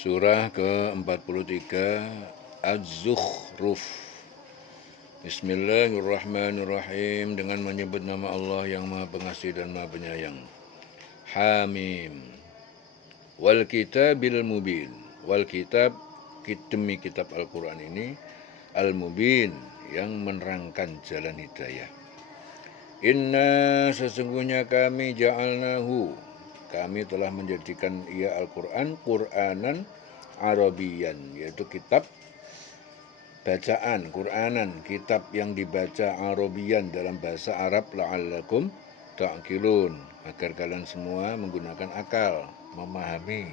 Surah ke-43 Az-Zukhruf. Bismillahirrahmanirrahim. Dengan menyebut nama Allah yang Maha Pengasih dan Maha Penyayang. Hamim. Wal kitabil mubin. Wal kitab, demi kitab Al-Quran ini, Al-Mubin, yang menerangkan jalan hidayah. Inna, sesungguhnya kami ja'alnahu, kami telah menjadikan ia Al-Quran, Qur'anan Arabian, yaitu kitab bacaan, Qur'anan, kitab yang dibaca Arabian dalam bahasa Arab, la'allakum ta'qilun, agar kalian semua menggunakan akal, memahami.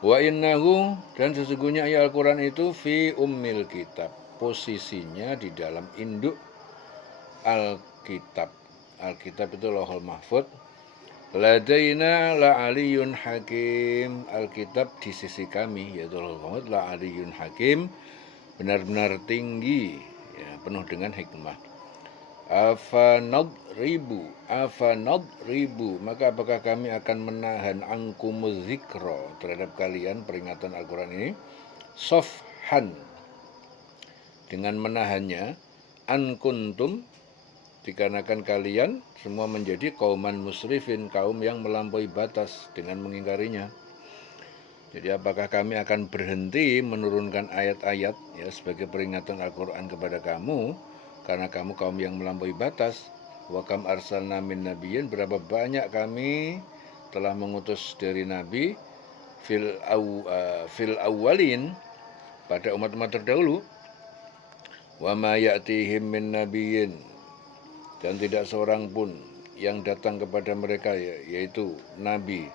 Wa innahu, dan sesungguhnya ia Al-Quran itu fi ummil kitab, posisinya di dalam induk Alkitab. Alkitab itu Lauhul Mahfuz. Ladaina la'aliyun hakim. Alkitab di sisi kami, yaitu Lauhul Mahfuz, la'aliyun hakim, benar-benar tinggi, ya, penuh dengan hikmah. Afanadribu, maka apakah kami akan menahan angkumuz zikra, terhadap kalian peringatan Al-Quran ini, sofhan, dengan menahannya, an kuntum, dikarenakan kalian semua menjadi kauman musrifin, kaum yang melampaui batas dengan mengingkarinya. Jadi apakah kami akan berhenti menurunkan ayat-ayat, ya, sebagai peringatan Al-Quran kepada kamu, karena kamu kaum yang melampaui batas. Wa kam arsalna min nabiyyin, berapa banyak kami telah mengutus dari nabi, fil awwalin, pada umat-umat terdahulu. Wa ma ya'tihim min nabiyyin, dan tidak seorang pun yang datang kepada mereka, yaitu nabi,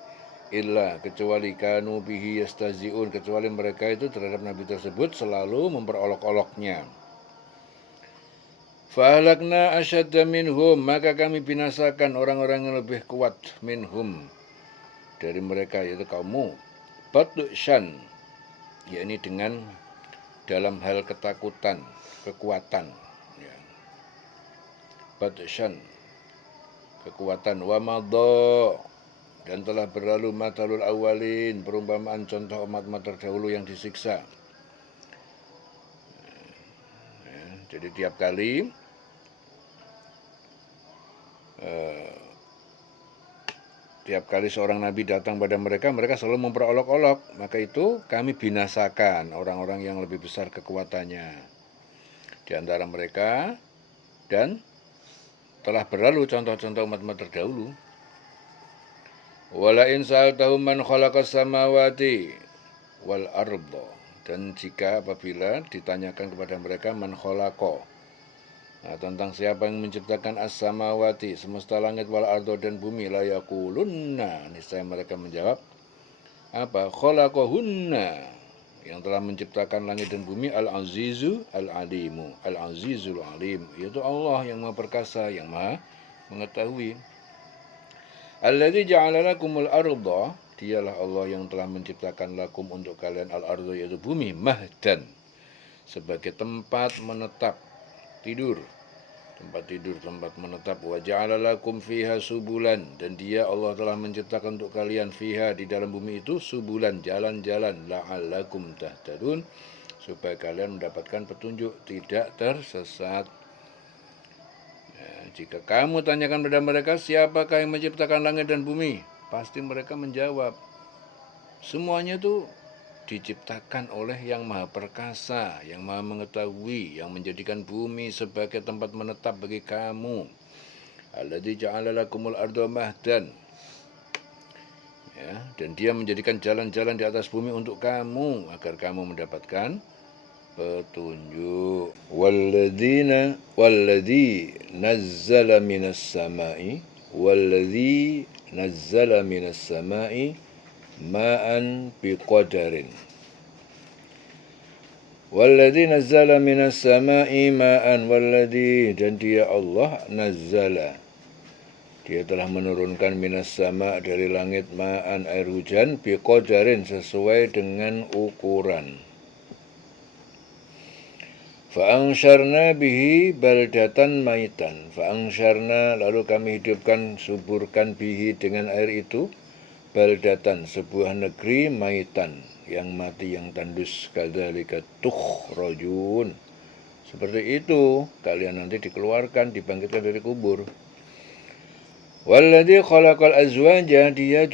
illa, kecuali kanu bihi yastazi'un, kecuali mereka itu terhadap nabi tersebut selalu memperolok-oloknya. Fahlakna asyadda minhum, maka kami binasakan orang-orang yang lebih kuat, minhum, dari mereka, yaitu kaummu, batsyan, yakni dengan dalam hal ketakutan, kekuatan, ya. Batsyan, kekuatan. Wa madha, dan telah berlalu matalul awalin, perumpamaan contoh umat-umat terdahulu yang disiksa. Ya, jadi tiap kali seorang nabi datang pada mereka, mereka selalu memperolok-olok. Maka itu kami binasakan orang-orang yang lebih besar kekuatannya di antara mereka, dan telah berlalu contoh-contoh umat-umat terdahulu. Wala in sa'altahum man khalaqas samawati wal arda, dan jika apabila ditanyakan kepada mereka man khalaqa, tentang siapa yang menciptakan as-samawati, semesta langit, wal arda, dan bumi, la yaqulunna, niscaya mereka menjawab apa? Khalaqahunna, yang telah menciptakan langit dan bumi, al-azizu al-alimu, al-azizul alim, yaitu Allah yang maha perkasa, yang maha mengetahui. Alladzi ja'ala lakumul arda, dialah Allah yang telah menciptakan lakum, untuk kalian, al-arda, yaitu bumi, mahdan, sebagai tempat menetap, tidur, tempat menetap. Wa ja'ala lakum fiha subulan, dan dia Allah telah menciptakan untuk kalian fiha, di dalam bumi itu, subulan, jalan-jalan, la'allakum tahtadun, supaya kalian mendapatkan petunjuk, tidak tersesat. Ya, jika kamu tanyakan pada mereka, siapakah yang menciptakan langit dan bumi, pasti mereka menjawab, semuanya itu diciptakan oleh yang maha perkasa, yang maha mengetahui, yang menjadikan bumi sebagai tempat menetap bagi kamu. Alladzi ja'ala lakumul arda mahdan, ya, dan dia menjadikan jalan-jalan di atas bumi untuk kamu, agar kamu mendapatkan petunjuk. Walladzi nazzala minas sama'i ma'an biqadarin. Walladzi nazzala minas sama'i ma'an, walladzi, dan dia Allah, nazzala, dia telah menurunkan minas sama', dari langit, ma'an, air hujan, biqadarin, sesuai dengan ukuran. Fa'angsyarna bihi baldatan maitan, fa'angsyarna, lalu kami hidupkan, suburkan, bihi, dengan air itu, baldatan, sebuah negeri, maitan, yang mati, yang tandus, kadzalika tukhrajun. Seperti itu kalian nanti dikeluarkan, dibangkitkan dari kubur. Walladzi khalaqal azwaja, dia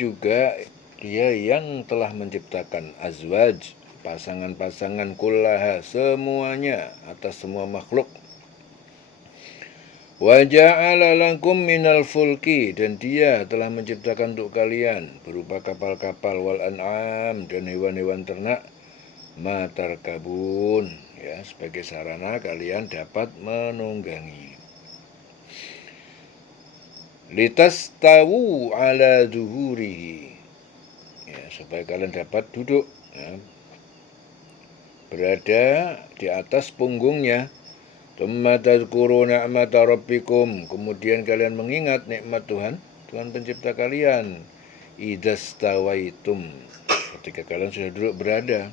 yang telah menciptakan azwaj, pasangan-pasangan, kullaha, semuanya, atas semua makhluk. Wa ja'ala lakum minal fulki, dan dia telah menciptakan untuk kalian berupa kapal-kapal, wal an'am, dan hewan-hewan ternak, ma tarkabun, ya, sebagai sarana kalian dapat menunggangi. Litastawu ala zuhurihi, ya, supaya kalian dapat duduk, ya, berada di atas punggungnya. Tsumma tadhkuru ni'mata rabbikum, kemudian kalian mengingat nikmat Tuhan pencipta kalian. Idastawaitum, ketika kalian sudah duduk berada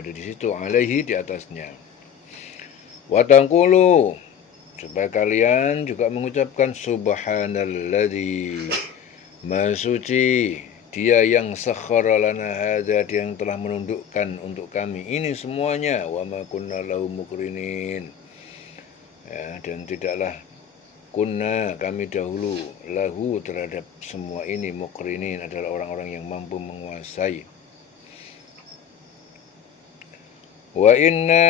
di situ, alaihi, di atasnya. Wa taqulu, supaya kalian juga mengucapkan subhanalladzi, maha suci dia yang sakhara lana hadza, dia yang telah menundukkan untuk kami ini semuanya, wa ma kunna lahu muqrinin, ya, dan tidaklah kunna, kami dahulu, lahu, terhadap semua ini, muqrinin, adalah orang-orang yang mampu menguasai. Wa inna,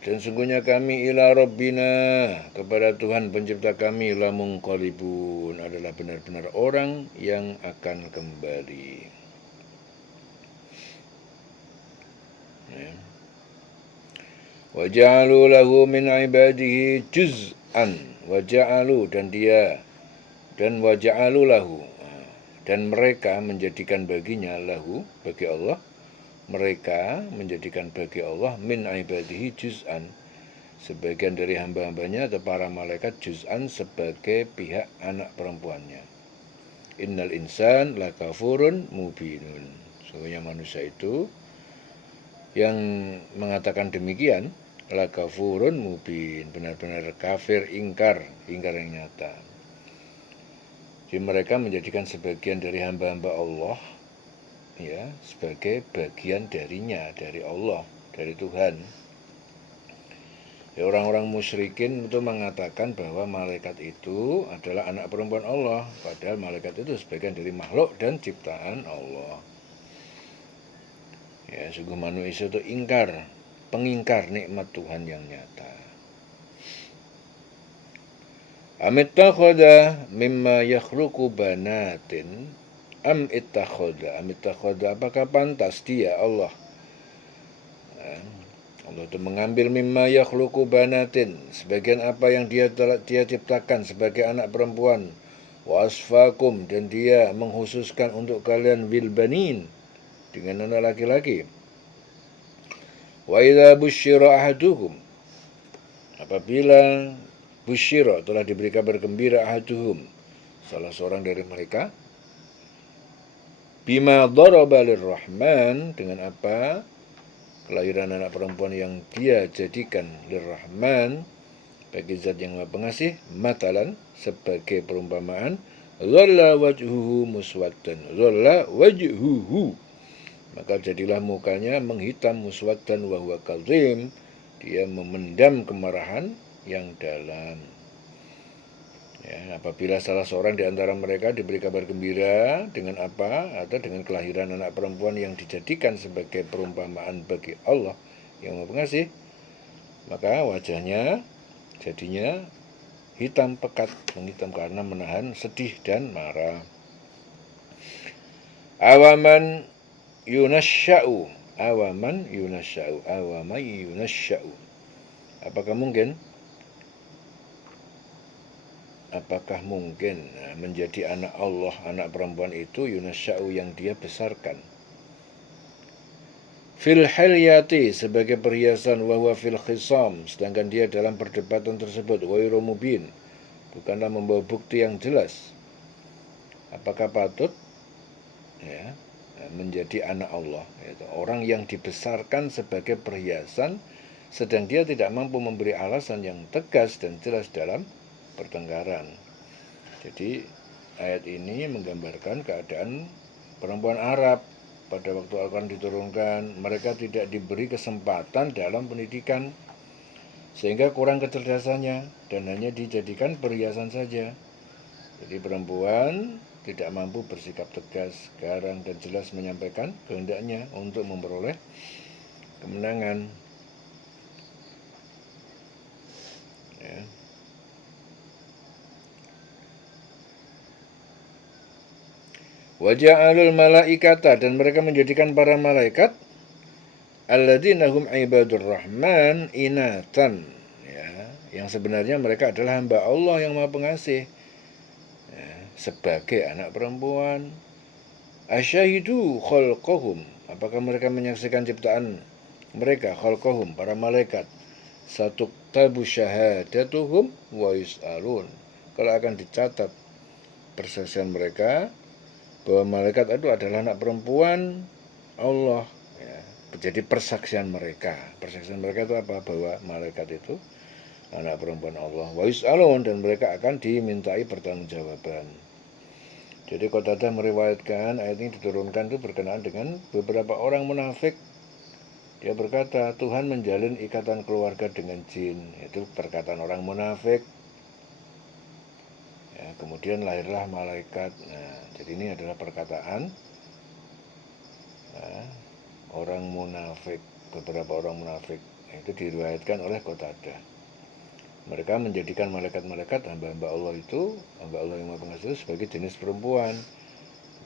dan sungguhnya kami, ila rabbina, kepada Tuhan pencipta kami, lamunqalibun, adalah benar-benar orang yang akan kembali. Ya. Wa ja'alu lahu min ibadihi juz'an, wa ja'alu, dan wa ja'alu lahu, dan mereka menjadikan baginya, lahu, bagi Allah, mereka menjadikan bagi Allah, min ibadihi juz'an, sebagian dari hamba-hambanya atau para malaikat, juz'an, sebagai pihak anak perempuannya. Innal insan lakafurun mubinun, sesungguhnya manusia itu yang mengatakan demikian, lakafurun mubin, benar-benar kafir, ingkar yang nyata. Jadi mereka menjadikan sebagian dari hamba-hamba Allah, ya, sebagai bagian darinya, dari Allah, dari Tuhan. Ya, orang-orang musyrikin itu mengatakan bahwa malaikat itu adalah anak perempuan Allah, padahal malaikat itu sebagian dari makhluk dan ciptaan Allah. Ya, sungguh manusia itu pengingkar nikmat Tuhan yang nyata. Amittakhadha mimma yakhluqu banatin, amittakhadha, apakah pantas dia, Allah itu mengambil mimma yakhluqu banatin, sebagian apa yang dia ciptakan sebagai anak perempuan, wa asfakum, dan dia menghususkan untuk kalian wilbanin, dengan anak laki-laki. Wa idza busyira ahaduhum, apabila busyira, telah diberi kabar gembira, ahaduhum, salah seorang dari mereka, bima daraba lirrahman, dengan apa kelahiran anak perempuan yang dia jadikan lirrahman, bagi zat yang maha pengasih, matalan, sebagai perumpamaan, dhalla wajhuhu muswaddan, dhalla wajhuhu, maka jadilah mukanya menghitam, muswaddan wa huwa kadzim, dia memendam kemarahan yang dalam. Ya, apabila salah seorang di antara mereka diberi kabar gembira dengan apa, atau dengan kelahiran anak perempuan yang dijadikan sebagai perumpamaan bagi Allah yang Maha Pengasih, maka wajahnya jadinya hitam pekat, menghitam karena menahan sedih dan marah. Awaman yunasya'u, apakah mungkin menjadi anak Allah, anak perempuan itu, yunasya'u, yang dia besarkan, fil hilyati, sebagai perhiasan, wa huwa fil khisam, sedangkan dia dalam perdebatan tersebut, ghairu mubin, bukanlah membawa bukti yang jelas. Apakah patut, ya, menjadi anak Allah, yaitu orang yang dibesarkan sebagai perhiasan, sedang dia tidak mampu memberi alasan yang tegas dan jelas dalam pertengkaran. Jadi ayat ini menggambarkan keadaan perempuan Arab pada waktu Al-Quran diturunkan. Mereka tidak diberi kesempatan dalam pendidikan, sehingga kurang kecerdasannya dan hanya dijadikan perhiasan saja. Jadi perempuan tidak mampu bersikap tegas, garang, dan jelas menyampaikan kehendaknya untuk memperoleh kemenangan. Ya. Waja'alul malaikata, dan mereka menjadikan para malaikat alladzina hum ibadur rahman inatan, ya, yang sebenarnya mereka adalah hamba Allah yang Maha Pengasih, ya, sebagai anak perempuan. Asyahidu khalqahum, apakah mereka menyaksikan ciptaan mereka, khalqahum, para malaikat. Satu tabu syahadatuhum wa yus'alun, kalau akan dicatat persaksian mereka bahwa malaikat itu adalah anak perempuan Allah, ya. Jadi persaksian mereka itu apa? Bahwa malaikat itu anak perempuan Allah. Wa yus'alun, dan mereka akan dimintai pertanggungjawaban. Jadi Qatadah meriwayatkan ayat ini diturunkan itu berkenaan dengan beberapa orang munafik. Dia berkata, Tuhan menjalin ikatan keluarga dengan jin. Itu perkataan orang munafik. Ya, kemudian lahirlah malaikat. Nah, jadi ini adalah perkataan orang munafik, beberapa orang munafik. Itu diriwayatkan oleh Qatadah. Mereka menjadikan malaikat-malaikat hamba-hamba Allah itu, hamba Allah yang Maha Pengasih, sebagai jenis perempuan.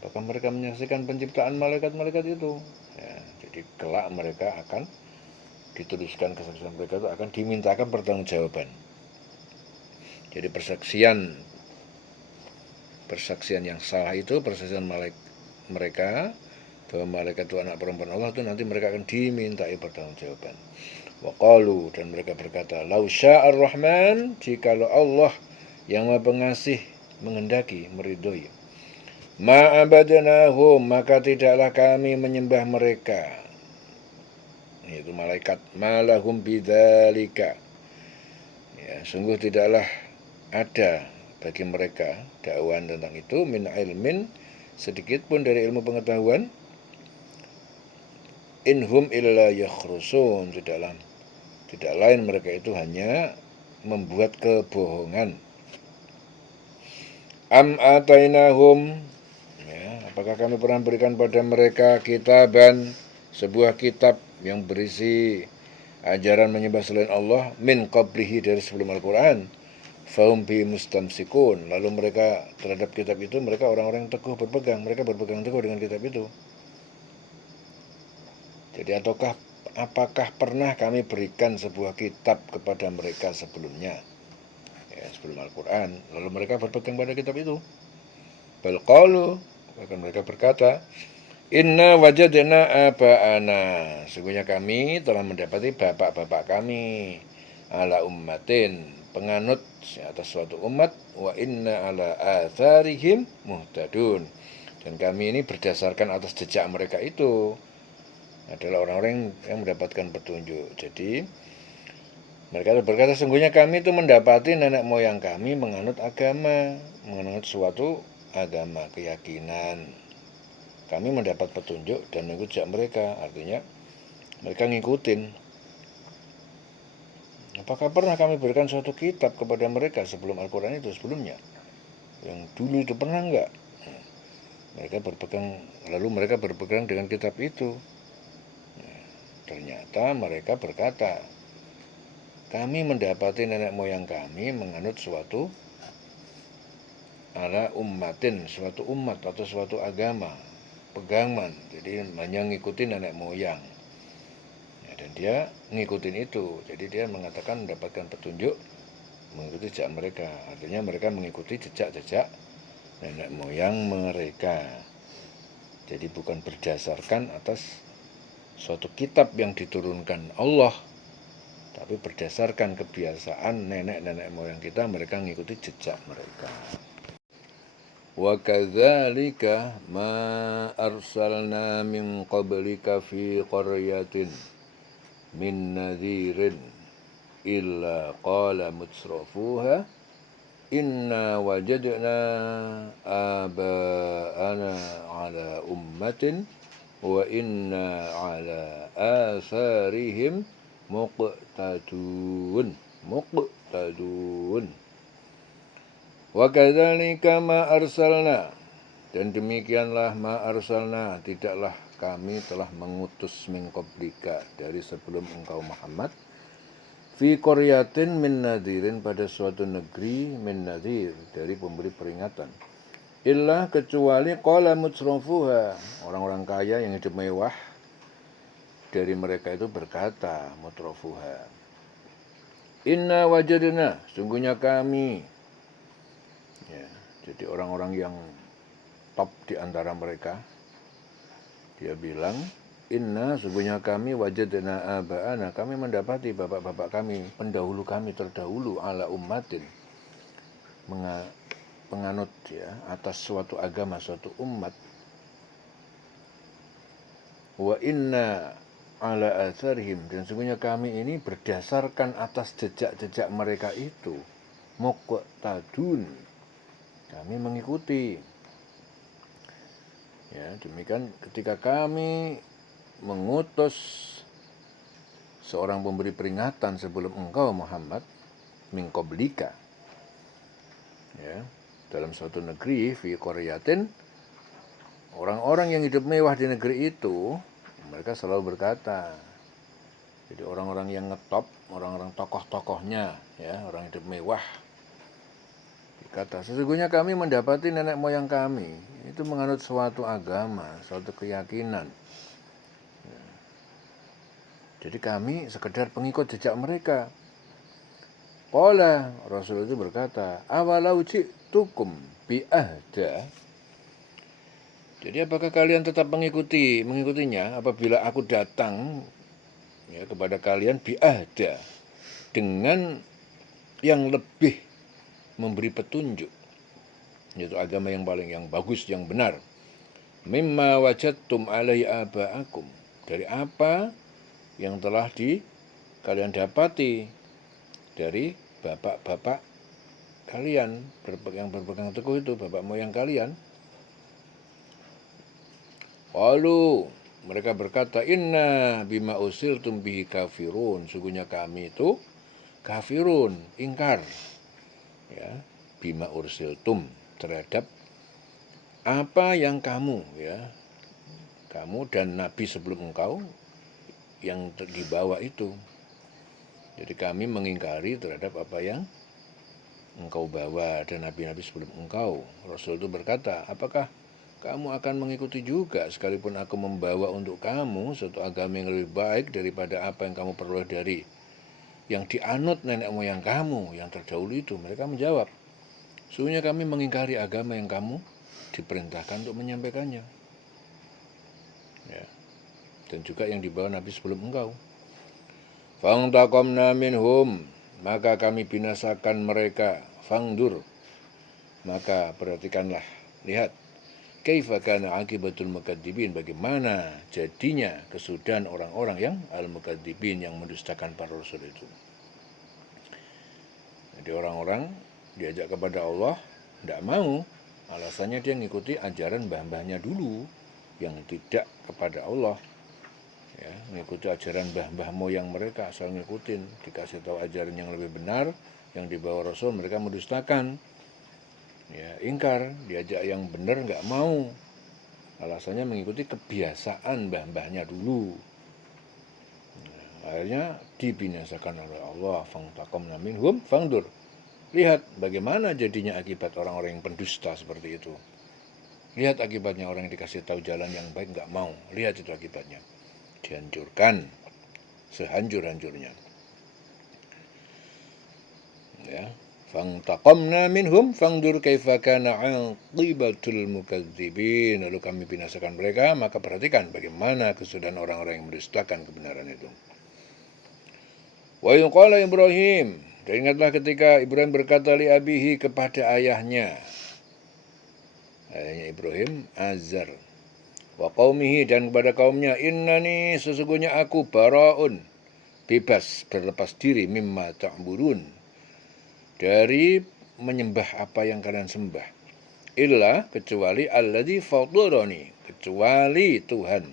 Apakah mereka menyaksikan penciptaan malaikat-malaikat itu? Ya, jadi kelak mereka akan dituliskan kesaksian mereka itu akan dimintakan pertanggungjawaban. Jadi persaksian yang salah itu persaksian mereka bahwa malaikat itu anak perempuan Allah, itu nanti mereka akan dimintai pertanggungjawaban. Waqalu, dan mereka berkata, lau sya'ar rahman, jikalau Allah yang Maha Pengasih menghendaki, meridhoi, ma'abadnahum, maka tidaklah kami menyembah mereka, yaitu malaikat, malahum bidzalika, ya, sungguh tidaklah ada bagi mereka dakwaan tentang itu, min ilmin, sedikit pun dari ilmu pengetahuan, inhum illa yakhrusun, tidak lain mereka itu hanya membuat kebohongan. Am atainahum, ya, apakah kami pernah berikan pada mereka kitaban, sebuah kitab yang berisi ajaran menyembah selain Allah, min qablihi, dari sebelum Al-Quran, fahum bi mustamsikun, lalu mereka terhadap kitab itu mereka orang-orang yang teguh berpegang, mereka berpegang teguh dengan kitab itu. Jadi apakah pernah kami berikan sebuah kitab kepada mereka sebelumnya, ya, sebelum Al-Quran, lalu mereka berpegang pada kitab itu? Bal qalu, bahkan mereka berkata, inna wajadna aba'ana, sesungguhnya kami telah mendapati bapak-bapak kami, ala ummatin, penganut atas suatu umat, wa inna ala atharihim muhtadun, dan kami ini berdasarkan atas jejak mereka itu adalah orang-orang yang mendapatkan petunjuk. Jadi mereka berkata, sungguhnya kami itu mendapati nenek moyang kami menganut agama, menganut suatu agama, keyakinan. Kami mendapat petunjuk dan mengikut jejak mereka, artinya mereka ngikutin. Apakah pernah kami berikan suatu kitab kepada mereka sebelum Al-Quran itu sebelumnya? Yang dulu itu pernah enggak? Lalu mereka berpegang dengan kitab itu. Ternyata mereka berkata, kami mendapati nenek moyang kami menganut suatu ala ummatin, suatu umat atau suatu agama, pegangan. Jadi hanya ngikutin nenek moyang, ya, dan dia ngikutin itu. Jadi dia mengatakan mendapatkan petunjuk mengikuti jejak mereka. Artinya mereka mengikuti jejak-jejak nenek moyang mereka. Jadi bukan berdasarkan atas suatu kitab yang diturunkan Allah, tapi berdasarkan kebiasaan nenek-nenek moyang kita, mereka mengikuti jejak mereka. Wa kadzalika ma arsalna min qablika fi qaryatin min nadhirin illa qala mutrafuha inna wajadna aba'ana ala ummatin wa inna ala atharihim muqtadun. Wa kadzalika ma arsalna, dan demikianlah ma arsalna, tidaklah kami telah mengutus min qablika, dari sebelum engkau Muhammad, fi qaryatin min nadhirin, pada suatu negeri, min nadhir, dari pemberi peringatan, illa, kecuali qala mutrafuha, orang-orang kaya yang hidup mewah dari mereka itu berkata, mutrafuha, inna wajadna, sungguhnya kami, ya, jadi orang-orang yang top di antara mereka, dia bilang, inna, sungguhnya kami, wajadna aba'ana, kami mendapati bapak-bapak kami, pendahulu kami terdahulu, ala ummatin, penganut, ya, atas suatu agama, suatu umat, wa inna ala atharihim, dan sungguhnya kami ini berdasarkan atas jejak-jejak mereka itu, muqtadun, kami mengikuti. Ya, demikian ketika kami mengutus seorang pemberi peringatan sebelum engkau Muhammad, min qablika, ya, dalam suatu negeri, fi qaryatin, orang-orang yang hidup mewah di negeri itu, mereka selalu berkata, jadi orang-orang yang ngetop, orang-orang tokoh-tokohnya, ya, orang hidup mewah, kata, sesungguhnya kami mendapati nenek moyang kami itu menganut suatu agama, suatu keyakinan. Jadi kami sekedar pengikut jejak mereka. Qala, Rasul itu berkata, awalau ji'tukum bi'ahda. Jadi apakah kalian tetap mengikutinya apabila aku datang, ya, kepada kalian bi'ahda, dengan yang lebih memberi petunjuk, yaitu agama yang paling yang bagus, yang benar, mimma wajadtum alaihi aba'akum, dari apa yang telah kalian dapati dari bapak-bapak kalian yang berpegang teguh itu, bapak moyang kalian. Lalu mereka berkata, inna bima usiltum bihi kafirun, sungguhnya kami itu kafirun, ingkar, ya, bima ursiltum, terhadap apa yang kamu, ya, kamu dan nabi sebelum engkau yang dibawa itu. Jadi kami mengingkari terhadap apa yang engkau bawa dan nabi-nabi sebelum engkau. Rasul itu berkata, apakah kamu akan mengikuti juga sekalipun aku membawa untuk kamu suatu agama yang lebih baik daripada apa yang kamu peroleh dari yang dianut nenek moyang kamu yang terdahulu itu? Mereka menjawab, sesungguhnya kami mengingkari agama yang kamu diperintahkan untuk menyampaikannya, ya, dan juga yang dibawa nabi sebelum engkau. Fangtaqamna minhum, maka kami binasakan mereka. Fangdur, maka perhatikanlah, lihat, kaifa kana akibatul mukadzibin, bagaimana jadinya kesudahan orang-orang yang al-mukadzibin, yang mendustakan para rasul itu. Jadi orang-orang diajak kepada Allah, tidak mau, alasannya dia ngikuti ajaran mbah-mbahnya dulu yang tidak kepada Allah, ya, mengikuti ajaran mbah-mbah moyang mereka, asal ngikutin, dikasih tahu ajaran yang lebih benar yang dibawa Rasul, mereka mendustakan, ya, ingkar, diajak yang benar nggak mau, alasannya mengikuti kebiasaan mbah-mbahnya dulu. Akhirnya dibinasakan oleh Allah. Fangtaqamna minhum, fangdur, lihat bagaimana jadinya akibat orang-orang yang pendusta seperti itu. Lihat akibatnya, orang yang dikasih tahu jalan yang baik nggak mau, lihat itu akibatnya, dihancurkan sehancur-hancurnya, ya. Fangtaqamna minhum fangdur kaifa kana 'aqibatul mukadzibin, lalu kami binasakan mereka, maka perhatikan bagaimana kesudahan orang-orang yang mendustakan kebenaran itu. Wa qala Ibrahim, dan ingatlah ketika Ibrahim berkata li abihi, kepada ayahnya Ibrahim, Azar, wa qaumihi, dan kepada kaumnya, innani, sesungguhnya aku, baraun, bebas, berlepas diri, mimma ta'budun, dari menyembah apa yang kalian sembah. Illa, kecuali alladzi fatarani, kecuali Tuhan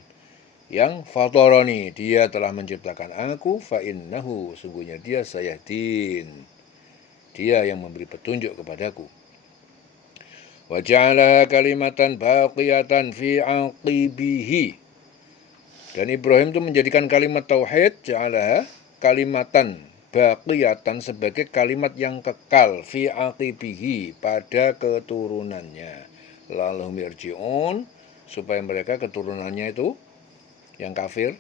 yang fatarani, dia telah menciptakan aku, fa innahu, sungguhnya dia sayahdin, dia yang memberi petunjuk kepadaku. Wa ja'alaha kalimatan baqiyatan fi aqibihi, dan Ibrahim itu menjadikan kalimat tauhid, ja'alaha kalimatan baqiyatan, sebagai kalimat yang kekal, fi aqibihi, pada keturunannya, lalu yarji'un, supaya mereka keturunannya itu yang kafir,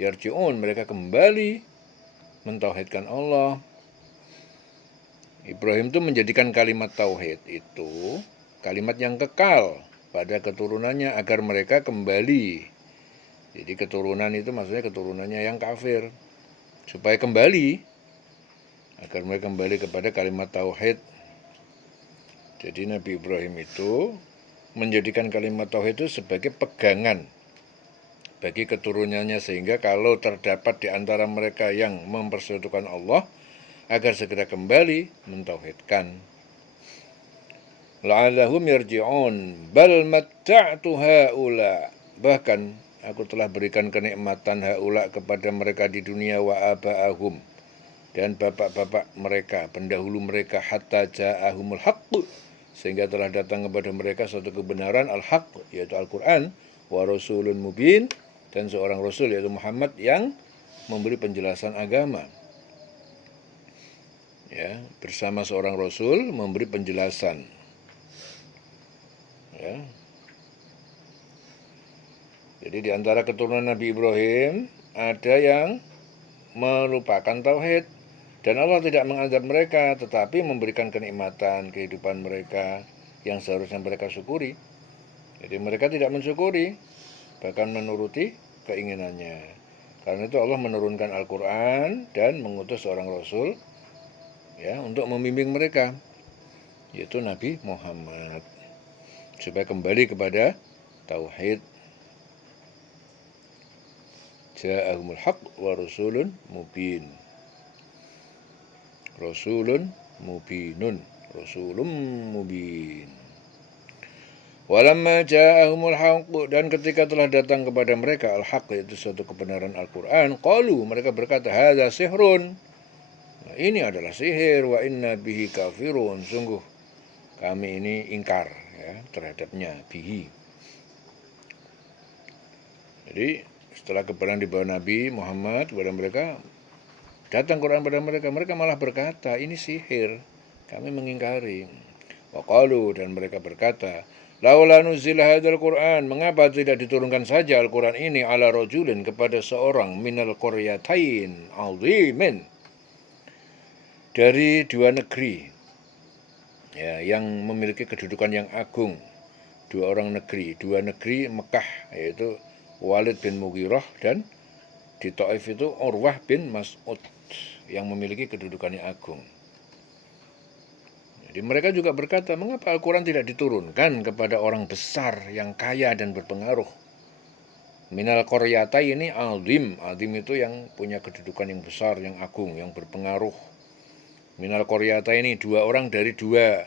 yarji'un, mereka kembali mentauhidkan Allah. Ibrahim itu menjadikan kalimat tauhid itu kalimat yang kekal pada keturunannya agar mereka kembali. Jadi keturunan itu maksudnya keturunannya yang kafir, supaya kembali, agar mereka kembali kepada kalimat tauhid. Jadi Nabi Ibrahim itu menjadikan kalimat tauhid itu sebagai pegangan bagi keturunannya, sehingga kalau terdapat di antara mereka yang mempersekutukan Allah, agar segera kembali mentauhidkan. La'allahum yarji'un bal matta'tu haula, bahkan aku telah berikan kenikmatan haula kepada mereka di dunia, wa aba'ahum, dan bapak-bapak mereka, pendahulu mereka, hatta ja'ahumul haqq, sehingga telah datang kepada mereka suatu kebenaran, al-haqq, yaitu Al-Quran, wa rasulun mubin, dan seorang rasul yaitu Muhammad yang memberi penjelasan agama. Ya, bersama seorang rasul memberi penjelasan. Ya. Jadi di antara keturunan Nabi Ibrahim ada yang melupakan tauhid, dan Allah tidak mengazab mereka, tetapi memberikan kenikmatan kehidupan mereka yang seharusnya mereka syukuri. Jadi mereka tidak mensyukuri, bahkan menuruti keinginannya. Karena itu Allah menurunkan Al-Quran dan mengutus seorang Rasul, ya, untuk membimbing mereka, yaitu Nabi Muhammad, supaya kembali kepada tauhid. Ja'ahumul haqq wa rasulun mubin. Rasulun mubinun, rasulun mubin. Walamma ja'ahumul haqq, dan ketika telah datang kepada mereka al-haqq, yaitu suatu kebenaran Al-Quran, qalu, mereka berkata, hadza sihrun, nah, ini adalah sihir, wa inna bihi kafirun, sungguh kami ini ingkar, ya, terhadapnya, bihi. Jadi setelah kebenaran dibawa Nabi Muhammad kepada mereka, datang Quran pada mereka, mereka malah berkata, ini sihir, kami mengingkari. Wa qalu, dan mereka berkata, laula nuzila hadzal Quran, mengapa tidak diturunkan saja Al-Quran ini ala rajulin, kepada seorang, minal qaryatain azimin, dari dua negeri, ya, yang memiliki kedudukan yang agung. Dua negeri Mekah, yaitu Walid bin Mughirah, dan di Taif itu Urwah bin Mas'ud, yang memiliki kedudukan yang agung. Jadi mereka juga berkata, mengapa Al-Quran tidak diturunkan kepada orang besar yang kaya dan berpengaruh? Minal qaryata ini azim, azim itu yang punya kedudukan yang besar, yang agung, yang berpengaruh. Minal qaryata ini dua orang dari dua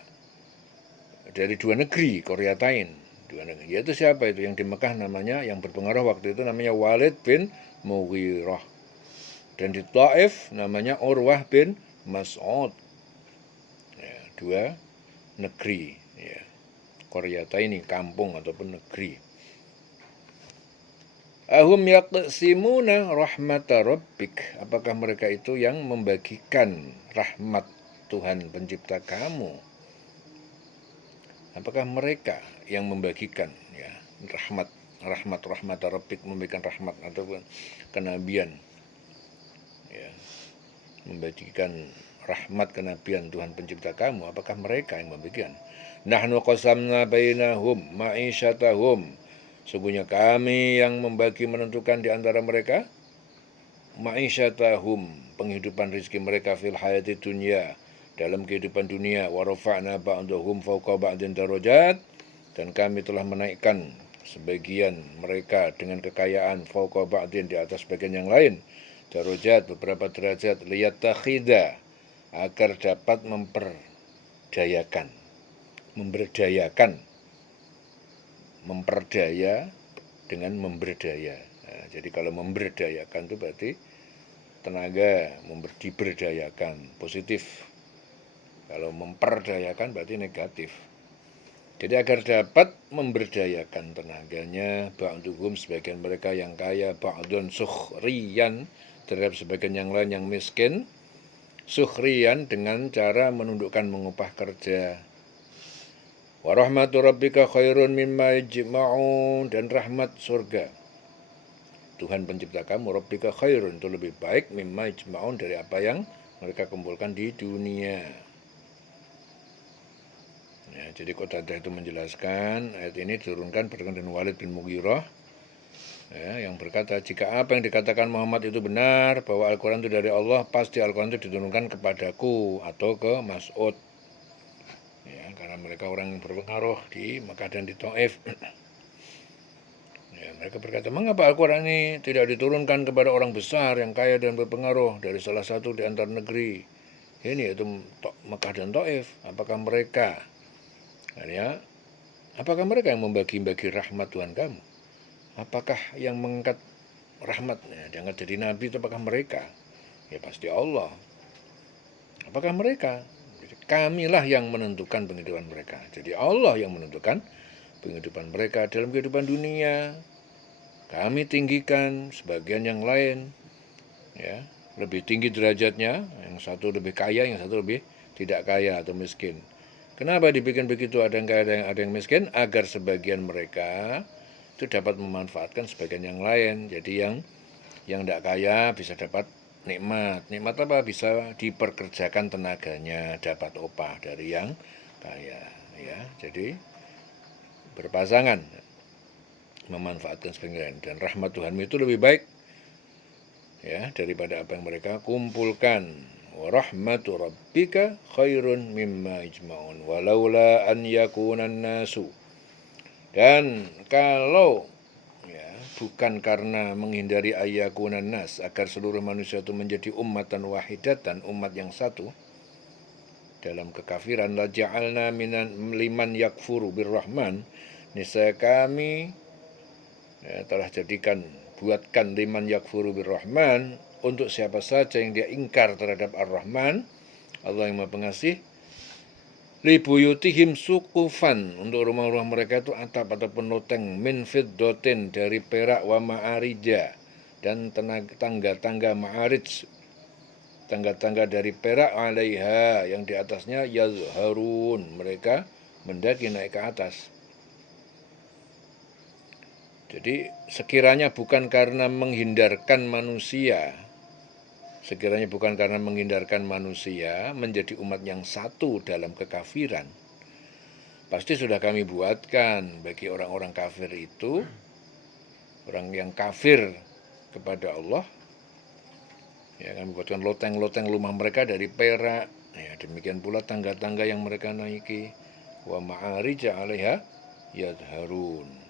negeri, qaryatain, dua negeri. Yaitu siapa itu? Yang di Mekah namanya, yang berpengaruh waktu itu namanya Walid bin Mughirah, dan di Taif namanya Urwah bin Mas'ud. Ya, dua negeri, ya. Qaryata ini kampung ataupun negeri. Ahum yaqsimuna rahmata rabbik, apakah mereka itu yang membagikan rahmat Tuhan pencipta kamu? Apakah mereka yang membagikan, ya, rahmat rabbik, memberikan rahmat ataupun kenabian, ya, membagikan rahmat kenabian Tuhan pencipta kamu? Apakah mereka yang membagikan? Nahnu qasamna bainahum ma'isyatahum, sungguhnya kami yang membagi, menentukan di antara mereka ma'isyatahum, penghidupan rizki mereka, fil hayati dunya, dalam kehidupan dunia, wa rafa'na ba'dahum fawqa ba'din darajat, dan kami telah menaikkan sebagian mereka dengan kekayaan, fawqa ba'din, di atas bagian yang lain, darajat, beberapa derajat, liyattakhidha, agar dapat memberdayakan, memperdaya dengan memberdaya. Nah, jadi kalau memberdayakan itu berarti tenaga, diberdayakan, positif. Kalau memperdayakan berarti negatif. Jadi agar dapat memberdayakan tenaganya, ba'duhum sebagian mereka yang kaya, ba'dun sukhriyan terhadap sebagian yang lain yang miskin, sukhriyan dengan cara menundukkan mengupah kerja. Wa rahmatu rabbika khairun mimma yajma'un, dan rahmat surga Tuhan pencipta kamu, rabbika khairun, itu lebih baik, mimma yajma'un, dari apa yang mereka kumpulkan di dunia. Ya, jadi Qatadah itu menjelaskan ayat ini diturunkan berdasarkan dengan Walid bin Mughirah, ya, yang berkata, jika apa yang dikatakan Muhammad itu benar, bahwa Al-Quran itu dari Allah, pasti Al-Quran itu diturunkan kepadaku atau ke Mas'ud. Ya, karena mereka orang yang berpengaruh di Mekah dan di Taif. Ya, mereka berkata, mengapa Al-Quran ini tidak diturunkan kepada orang besar yang kaya dan berpengaruh dari salah satu di antara negeri ini, yaitu Mekah dan Taif? Apakah mereka, ya, apakah mereka yang membagi-bagi rahmat Tuhan kamu? Apakah yang mengangkat rahmatnya, diangkat jadi nabi itu apakah mereka? Ya pasti Allah. Apakah mereka? Kamilah yang menentukan penghidupan mereka. Jadi Allah yang menentukan penghidupan mereka dalam kehidupan dunia. Kami tinggikan sebagian yang lain, ya, lebih tinggi derajatnya, yang satu lebih kaya, yang satu lebih tidak kaya atau miskin. Kenapa dibikin begitu? Ada yang kaya, ada yang miskin, agar sebagian mereka itu dapat memanfaatkan sebagian yang lain. Jadi yang tidak kaya bisa dapat nikmat. Nikmat apa? Bisa diperkerjakan tenaganya, dapat upah dari yang kaya. Ya, jadi berpasangan memanfaatkan sebagian, dan rahmat Tuhanmu itu lebih baik, ya, daripada apa yang mereka kumpulkan. Wa rahmatu rabbika khairun mimma ijma'un walaula an yakunan nasu, dan kalau, ya, bukan karena menghindari ayyakunan nas, agar seluruh manusia itu menjadi ummatan wahidatan, umat yang satu dalam kekafiran, la ja'alna minan liman yakfuru birrahman, niscaya kami, ya, telah buatkan liman yakfuru birrahman, untuk siapa saja yang dia ingkar terhadap ar-Rahman, Allah yang Maha Pengasih, libuyutihim sukufan, untuk rumah-rumah mereka itu atap ataupun loteng, min fiddotin, dari perak, wa ma'arija, dan tangga-tangga ma'arij, tangga-tangga dari perak, alaiha, yang di atasnya yazharun, mereka mendaki naik ke atas. Jadi sekiranya bukan karena menghindarkan manusia, menjadi umat yang satu dalam kekafiran, pasti sudah kami buatkan bagi orang-orang kafir itu, orang yang kafir kepada Allah, ya, kami buatkan loteng-loteng rumah mereka dari perak, ya, demikian pula tangga-tangga yang mereka naiki, wa ma'arija 'alaiha yadharun.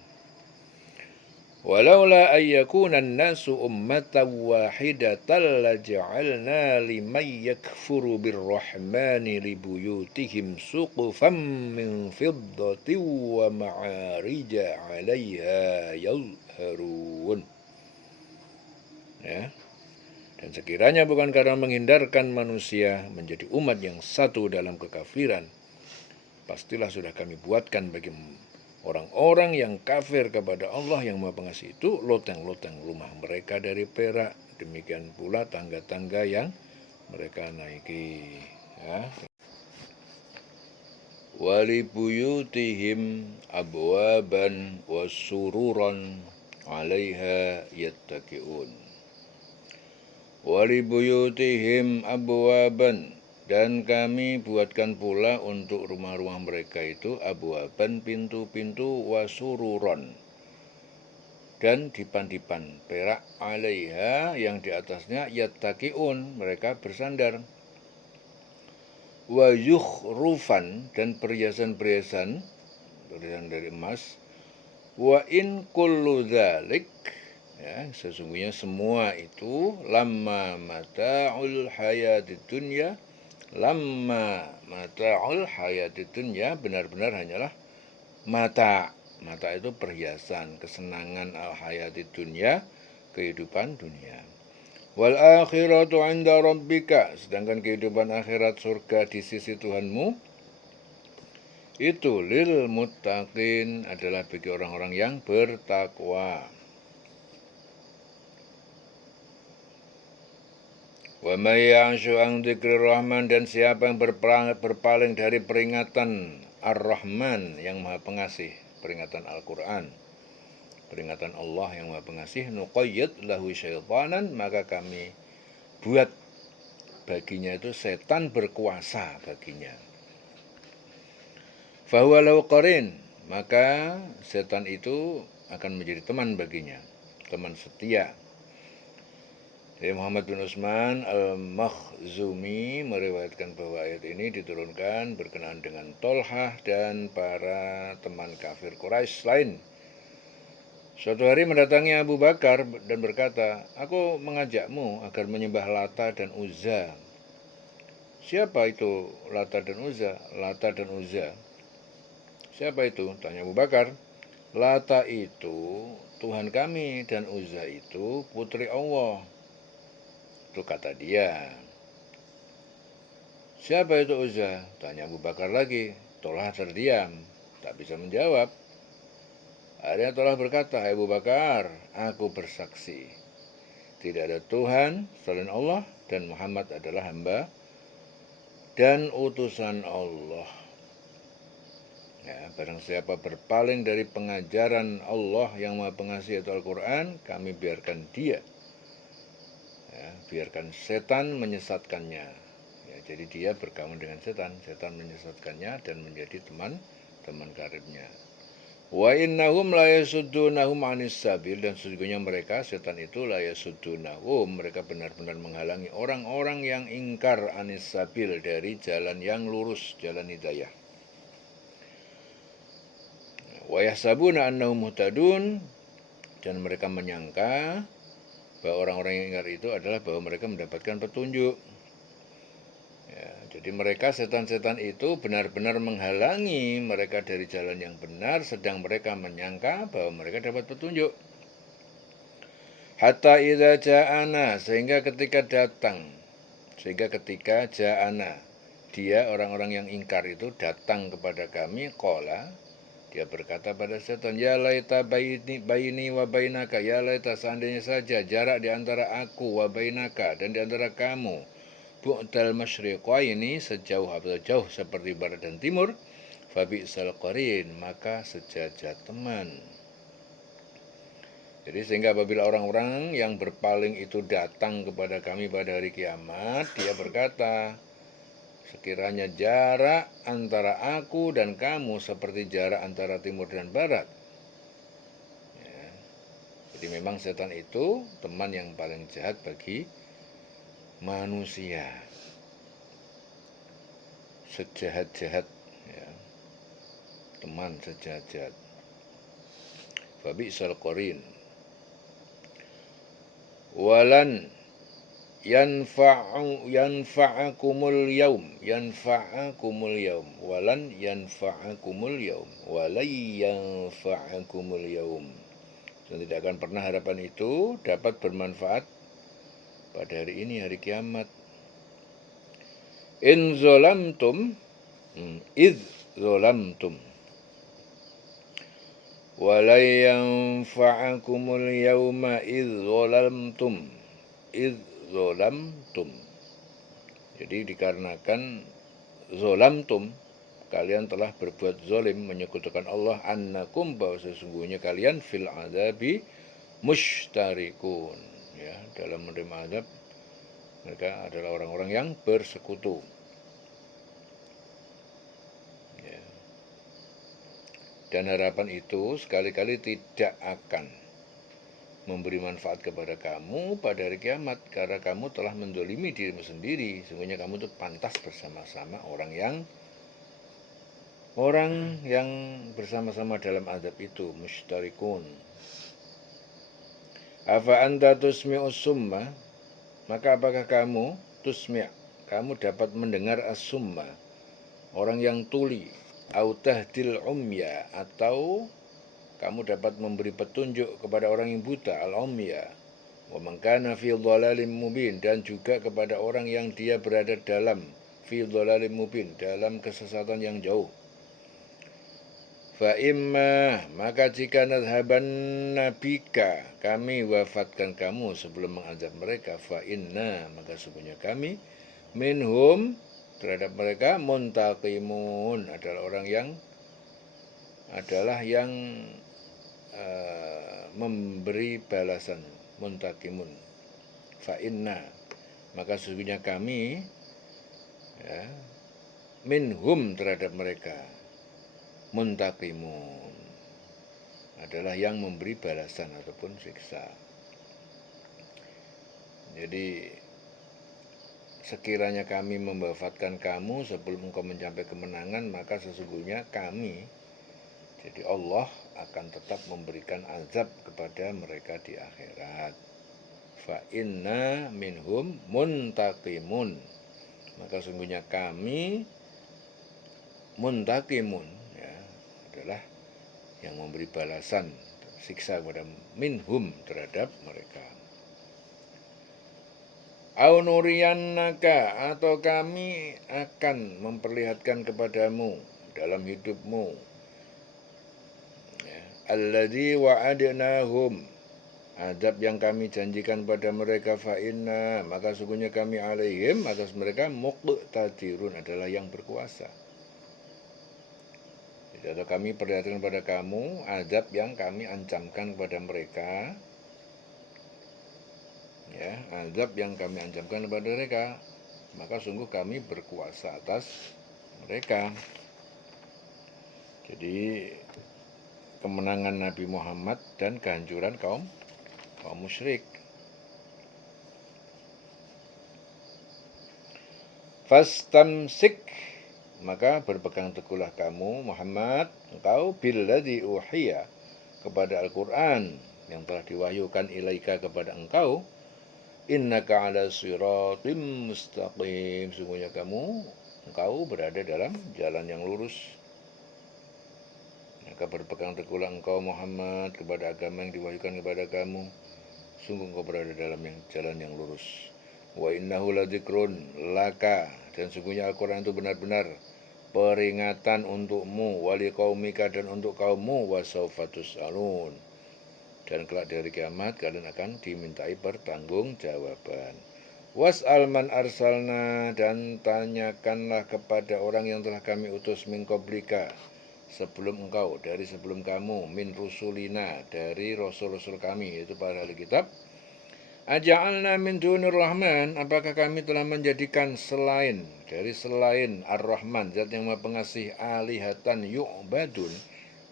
Walaula ayyakunan nasu ummatan wahidatan laja'alna liman yakfuru birrahmani libuyutihim suqufan min fiddatin wa ma'arija 'alaiha yazharun. Ya. Dan sekiranya bukan karena menghindarkan manusia menjadi umat yang satu dalam kekafiran, pastilah sudah kami buatkan bagi orang-orang yang kafir kepada Allah yang Maha Pengasih itu loteng-loteng rumah mereka dari perak, demikian pula tangga-tangga yang mereka naiki, ya. Walibuyutihim abwaban wasururan 'alaiha yattaqiun. Walibuyutihim abwaban, dan kami buatkan pula untuk rumah-rumah mereka itu abwaban, pintu-pintu, wasururon, dan dipan-dipan perak, 'alaiha, yang di atasnya yattaqiun, mereka bersandar, wa yukhrufan, dan perhiasan-perhiasan dari emas, wa in kullu dzalik, ya, sesungguhnya semua itu, lamma mata'ul hayatid dunya, lamma mata'ul hayatid dunya, benar-benar hanyalah mata. Mata itu perhiasan, kesenangan al hayatid dunya, kehidupan dunia. Wal akhiratu 'inda rabbika, sedangkan kehidupan akhirat surga di sisi Tuhanmu itu lil muttaqin, adalah bagi orang-orang yang bertakwa. Wa may ya'shu an dzikrir rahman, dan siapa yang berpaling dari peringatan Ar-Rahman yang Maha Pengasih, peringatan Al-Qur'an, peringatan Allah yang Maha Pengasih, nuqayyid lahu syaitanan, maka kami buat baginya itu setan berkuasa baginya. Fahuwa lahu qarin, maka setan itu akan menjadi teman baginya, teman setia. Dari Muhammad bin Utsman Al-Makhzumi meriwayatkan bahwa ayat ini diturunkan berkenaan dengan Tolhah dan para teman kafir Quraisy lain. Suatu hari mendatangi Abu Bakar dan berkata, "Aku mengajakmu agar menyembah Lata dan Uzza." Siapa itu Lata dan Uzza? Lata dan Uzza. Siapa itu? Tanya Abu Bakar. Lata itu Tuhan kami dan Uzza itu putri Allah. Itu kata dia. Siapa itu Uzza? Tanya Abu Bakar lagi. Tolhah terdiam, tak bisa menjawab. Akhirnya Tolhah berkata, "Hai Abu Bakar, aku bersaksi, tidak ada Tuhan selain Allah dan Muhammad adalah hamba dan utusan Allah." Ya, barang siapa berpaling dari pengajaran Allah yang Maha Pengasih atau Al-Quran, kami biarkan dia. Ya, biarkan setan menyesatkannya. Ya, jadi dia berkawan dengan setan, setan menyesatkannya dan menjadi teman karibnya. Wa innahum la yasuddunahum 'anis sabil, dan sesungguhnya mereka setan itu la yasuddunahum, mereka benar-benar menghalangi orang-orang yang ingkar 'anis sabil, dari jalan yang lurus, jalan hidayah. Wa yahsabuna annahum muhtadun, dan mereka menyangka bahwa orang-orang yang ingkar itu adalah bahwa mereka mendapatkan petunjuk. Ya, jadi mereka setan-setan itu benar-benar menghalangi mereka dari jalan yang benar, sedang mereka menyangka bahwa mereka dapat petunjuk. Hatta idza ja'ana, sehingga ketika ja'ana, dia orang-orang yang ingkar itu datang kepada kami, qala, dia berkata pada setan, "Ya laita baini wa bainaka, ya laita seandainya saja jarak di antara aku wa bainaka dan di antara kamu, bu'dal masyriqaini, sejauh atau jauh seperti barat dan timur, fa bi'sal qarin, maka sejajar teman." Jadi sehingga apabila orang-orang yang berpaling itu datang kepada kami pada hari kiamat, dia berkata, "Sekiranya jarak antara aku dan kamu seperti jarak antara timur dan barat." Ya. Jadi memang setan itu teman yang paling jahat bagi manusia. Sejahat-jahat, ya. Teman sejahat-jahat. Fabi'sal qarin. Walan yanfa'akumul yaum walan yanfa'akumul yaum, dan tidak akan pernah harapan itu dapat bermanfaat pada hari ini, hari kiamat. In zolamtum id zolamtum walay yanfa'akumul yauma id zolamtum. Jadi dikarenakan zolamtum, kalian telah berbuat zolim, menyekutukan Allah, annakum, bahwa sesungguhnya kalian fil adabi musytarikun, ya, dalam menerima azab mereka adalah orang-orang yang bersekutu. Ya. Dan harapan itu sekali-kali tidak akan memberi manfaat kepada kamu pada hari kiamat, karena kamu telah mendolimi dirimu sendiri. Sesungguhnya kamu itu pantas bersama-sama orang yang bersama-sama dalam azab itu, musytarikun. Afa anta tusmi'us summa, maka apakah kamu tusmi', kamu dapat mendengar as-summa, orang yang tuli, au tahdil umya, atau kamu dapat memberi petunjuk kepada orang yang buta, al-umya, wa man kana fi dhalalim mubin, dan juga kepada orang yang dia berada dalam fi dhalalim mubin, dalam kesesatan yang jauh. Fa imma, maka jika nadhaban nabika, kami wafatkan kamu sebelum mengazab mereka, fa inna, maka sesungguhnya kami minhum, terhadap mereka, muntaqimun, adalah yang memberi balasan, muntaqimun. Fa inna, maka sesungguhnya kami, ya, minhum, terhadap mereka, muntaqimun, adalah yang memberi balasan ataupun siksa. Jadi sekiranya kami mewafatkan kamu sebelum engkau mencapai kemenangan, maka sesungguhnya kami, jadi Allah, akan tetap memberikan azab kepada mereka di akhirat. Fa inna minhum muntaqimun, maka sesungguhnya kami muntaqimun, ya, adalah yang memberi balasan siksa kepada minhum, terhadap mereka. Au nuriyannaka, atau kami akan memperlihatkan kepadamu dalam hidupmu, ya, alladzi wa'adnahum, azab yang kami janjikan pada mereka, fa inna, maka sungguhnya kami alaihim, atas mereka, muqtadirun, adalah yang berkuasa. Jadi atau kami perlihatkan pada kamu azab yang kami ancamkan kepada mereka, ya, azab yang kami ancamkan kepada mereka, maka sungguh kami berkuasa atas mereka. Jadi kemenangan Nabi Muhammad dan kehancuran kaum musyrik. Fastamsik, maka berpegang teguhlah kamu Muhammad, engkau, billadzi uhiya, kepada Al-Quran yang telah diwahyukan ilaika, kepada engkau, innaka ala siratim mustaqim, sungguhnya engkau berada dalam jalan yang lurus. Maka berpegang teguhlah engkau Muhammad kepada agama yang diwahyukan kepada kamu, sungguh engkau berada dalam jalan yang lurus. Wa innahu ladzikrun laka, dan sungguhnya Al-Quran itu benar-benar peringatan untukmu, wali qaumika, dan untuk kaummu, wa sawfa tus'alun, dan kelak dari kiamat kalian akan dimintai pertanggungjawaban. Was'al man arsalna, dan tanyakanlah kepada orang yang telah kami utus, min qablika, sebelum engkau, sebelum kamu, min rusulina, dari rasul-rasul kami, yaitu para ahli kitab. Aja'alna min dunir rahman, apakah kami telah menjadikan selain Ar-Rahman, zat yang maha pengasih, alihatan yu'badun,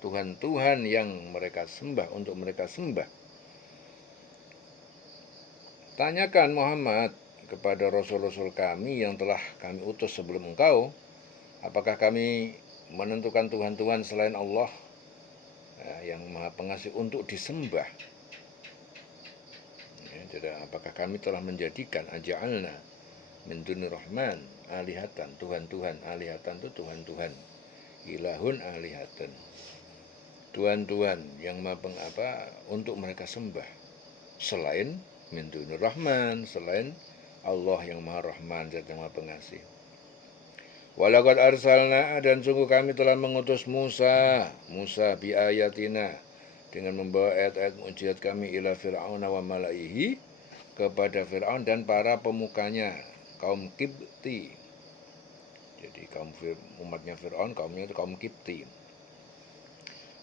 Tuhan-Tuhan yang mereka sembah, untuk mereka sembah. Tanyakan Muhammad kepada rasul-rasul kami yang telah kami utus sebelum engkau, apakah kami menentukan Tuhan-Tuhan selain Allah, ya, yang maha pengasih, untuk disembah? Jadi apakah kami telah menjadikan, aja'alna min dunir rahman alihatan, Tuhan-Tuhan, alihatan itu Tuhan-Tuhan, ilahun alihatan, Tuhan-Tuhan yang untuk mereka sembah, selain min dunir rahman, selain Allah yang maha rahman, zat yang maha pengasih. Walaqad arsalna, dan sungguh kami telah mengutus Musa bi ayatina, dengan membawa ayat-ayat mukjizat kami, ila fir'auna wa malaihi, kepada Fir'aun dan para pemukanya, kaum Kipti. Jadi umatnya Fir'aun, kaumnya itu kaum Kipti.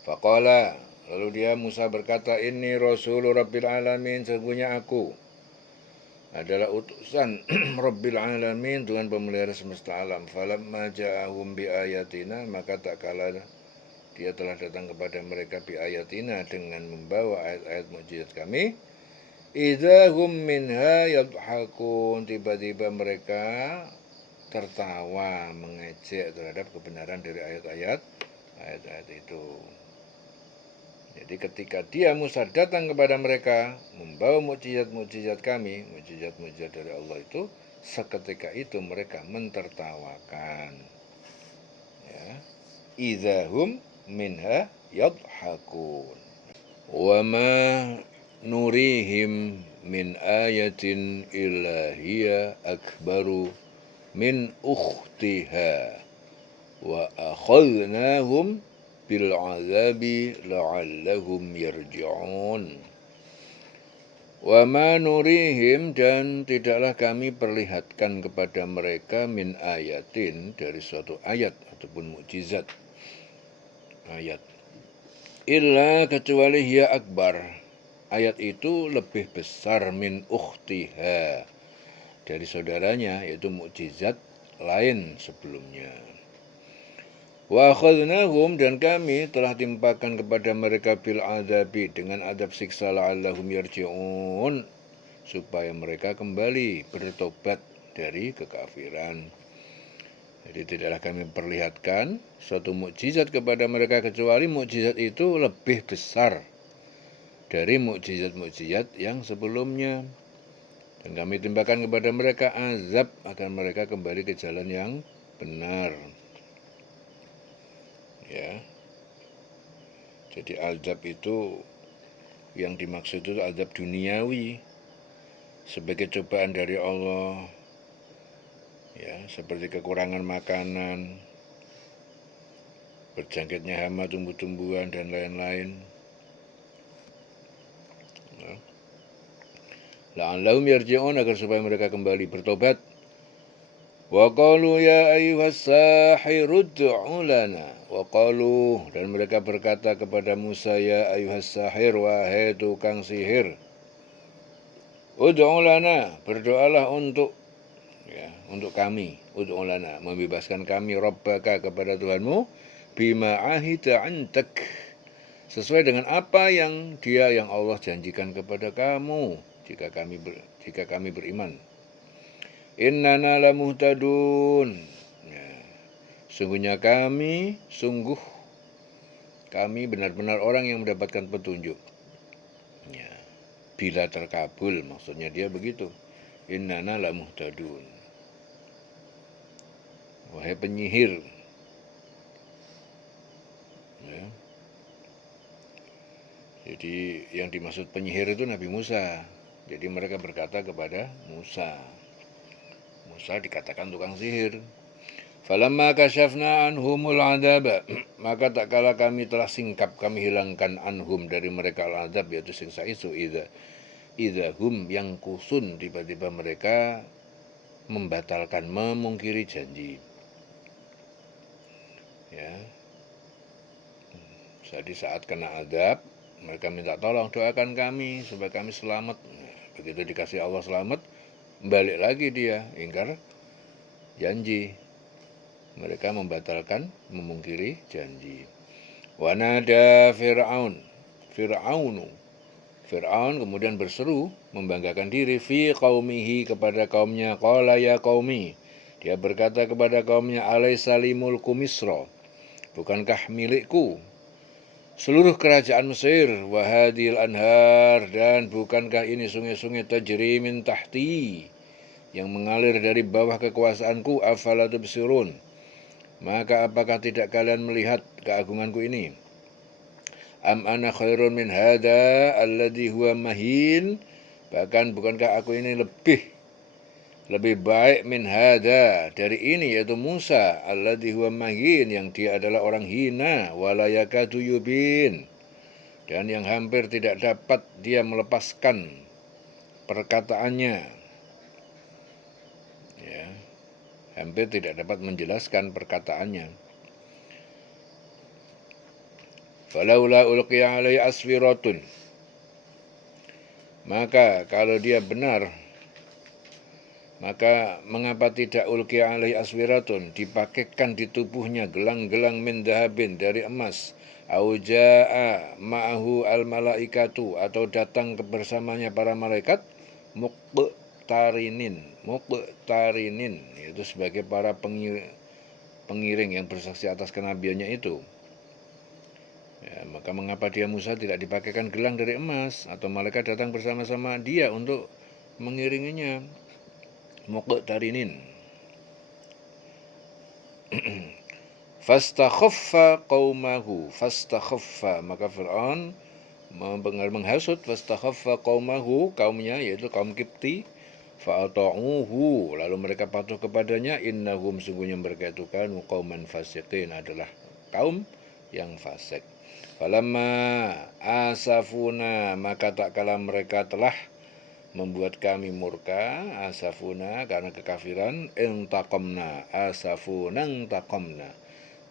Faqala, lalu dia Musa berkata, inni rasulur rabbil alamin, sesungguhnya aku adalah utusan Rabbil alamin, Tuhan pemelihara semesta alam. Falamma ja'ahum bi ayatina, maka tak kala dia telah datang kepada mereka bi ayatina, dengan membawa ayat-ayat mukjizat kami, idza hum minha yadhakun, tiba-tiba mereka tertawa mengejek terhadap kebenaran dari ayat-ayat itu. Jadi ketika dia Musa datang kepada mereka membawa mukjizat-mukjizat kami, mukjizat-mukjizat dari Allah itu, seketika itu mereka mentertawakan. Ya. Idzahum minha yadhakun. Wa ma nurihim min ayatin illa hiya akbaru min ukhtiha wa akhadnahum bil azabi la'allahum yarji'un. Wa ma nurihim, dan tidaklah kami perlihatkan kepada mereka min ayatin, dari suatu ayat ataupun mukjizat ayat, illa, kecuali hiya akbar, ayat itu lebih besar min ukhtiha, dari saudaranya, yaitu mukjizat lain sebelumnya. Wa akhadnahum, dan kami telah timpakan kepada mereka bil adabi, dengan adab siksa, la'allahum yarji'un, supaya mereka kembali bertobat dari kekafiran. Jadi tidaklah kami perlihatkan suatu mukjizat kepada mereka kecuali mukjizat itu lebih besar dari mukjizat-mukjizat yang sebelumnya. Dan kami timpakan kepada mereka azab agar mereka kembali ke jalan yang benar. Ya. Jadi azab itu yang dimaksud itu azab duniawi sebagai cobaan dari Allah. Ya, seperti kekurangan makanan, berjangkitnya hama tumbuh-tumbuhan dan lain-lain. Ya. La'allahum yarji'un, agar supaya mereka kembali bertobat. Wa qalu ya ayyuhas sahiru ud'u lana. Wa qalu, dan mereka berkata kepada Musa, ya ayyuhas sahir, wahai tukang sihir, ud'u lana, berdoalah untuk kami, ud'u lana, membebaskan kami, rabbaka, kepada Tuhanmu, bima ahida antak, sesuai dengan apa yang Allah janjikan kepada kamu, jika kami beriman. Innana lamuhtadun, ya, sungguh kami benar-benar orang yang mendapatkan petunjuk. Ya, bila terkabul, maksudnya dia begitu. Innana lamuhtadun, wahai penyihir. Ya. Jadi yang dimaksud penyihir itu Nabi Musa. Jadi mereka berkata kepada Musa dikatakan tukang sihir. Falamma kasyafna anhumul adaba, maka tak kala kami telah singkap, kami hilangkan anhum, dari mereka al-adab, yaitu siksa itu, idahum yang kusun, tiba-tiba mereka membatalkan, memungkiri janji. Ya. Jadi saat kena adab, mereka minta tolong, doakan kami supaya kami selamat. Begitu dikasih Allah selamat, balik lagi dia ingkar janji. Mereka membatalkan, memungkiri janji. Wa nada Fir'aun kemudian berseru, membanggakan diri, fi qaumihi, kepada kaumnya, qala ya qaumi, dia berkata kepada kaumnya, alaysa li mulku Misra, bukankah milikku seluruh kerajaan Mesir, wa hadhil anhar, dan bukankah ini sungai-sungai, tajri min tahti, yang mengalir dari bawah kekuasaanku, afala tubsirun, maka apakah tidak kalian melihat keagunganku ini? Am ana khairun min hada alladhi huwa mahin, bahkan bukankah aku ini lebih baik min hada, dari ini, yaitu Musa, alladhi huwa mahin, yang dia adalah orang hina, wala yakadu yubin, dan yang hampir tidak dapat dia melepaskan perkataannya. Ya, hampir tidak dapat menjelaskan perkataannya. Falaula ulqiya alaihi aswiratun, maka kalau dia benar, maka mengapa tidak ulqiya alaihi aswiratun, dipakaikan di tubuhnya gelang-gelang min dahabin, dari emas, au jaa ma'ahu al malaikatu, atau datang bersamanya para malaikat, muqtarinin, yaitu sebagai para pengiring yang bersaksi atas kenabiannya itu. Ya, maka mengapa dia Musa tidak dipakaikan gelang dari emas, atau malaikat datang bersama-sama dia untuk mengiringinya? muqtarinin. Fastakhaffa qaumahu, fastakhaffa, maka Fir'aun menghasut, fastakhaffa qaumahu, kaumnya yaitu kaum Kipti, fa'ata'uhu, lalu mereka patuh kepadanya, innahum, sungguhnya mereka itu kanu qauman fasiqin, adalah kaum yang fasik. Falamma asafuna, maka tak kala mereka telah membuat kami murka, asafuna karena kekafiran, intaqamna, asafuna intaqamna.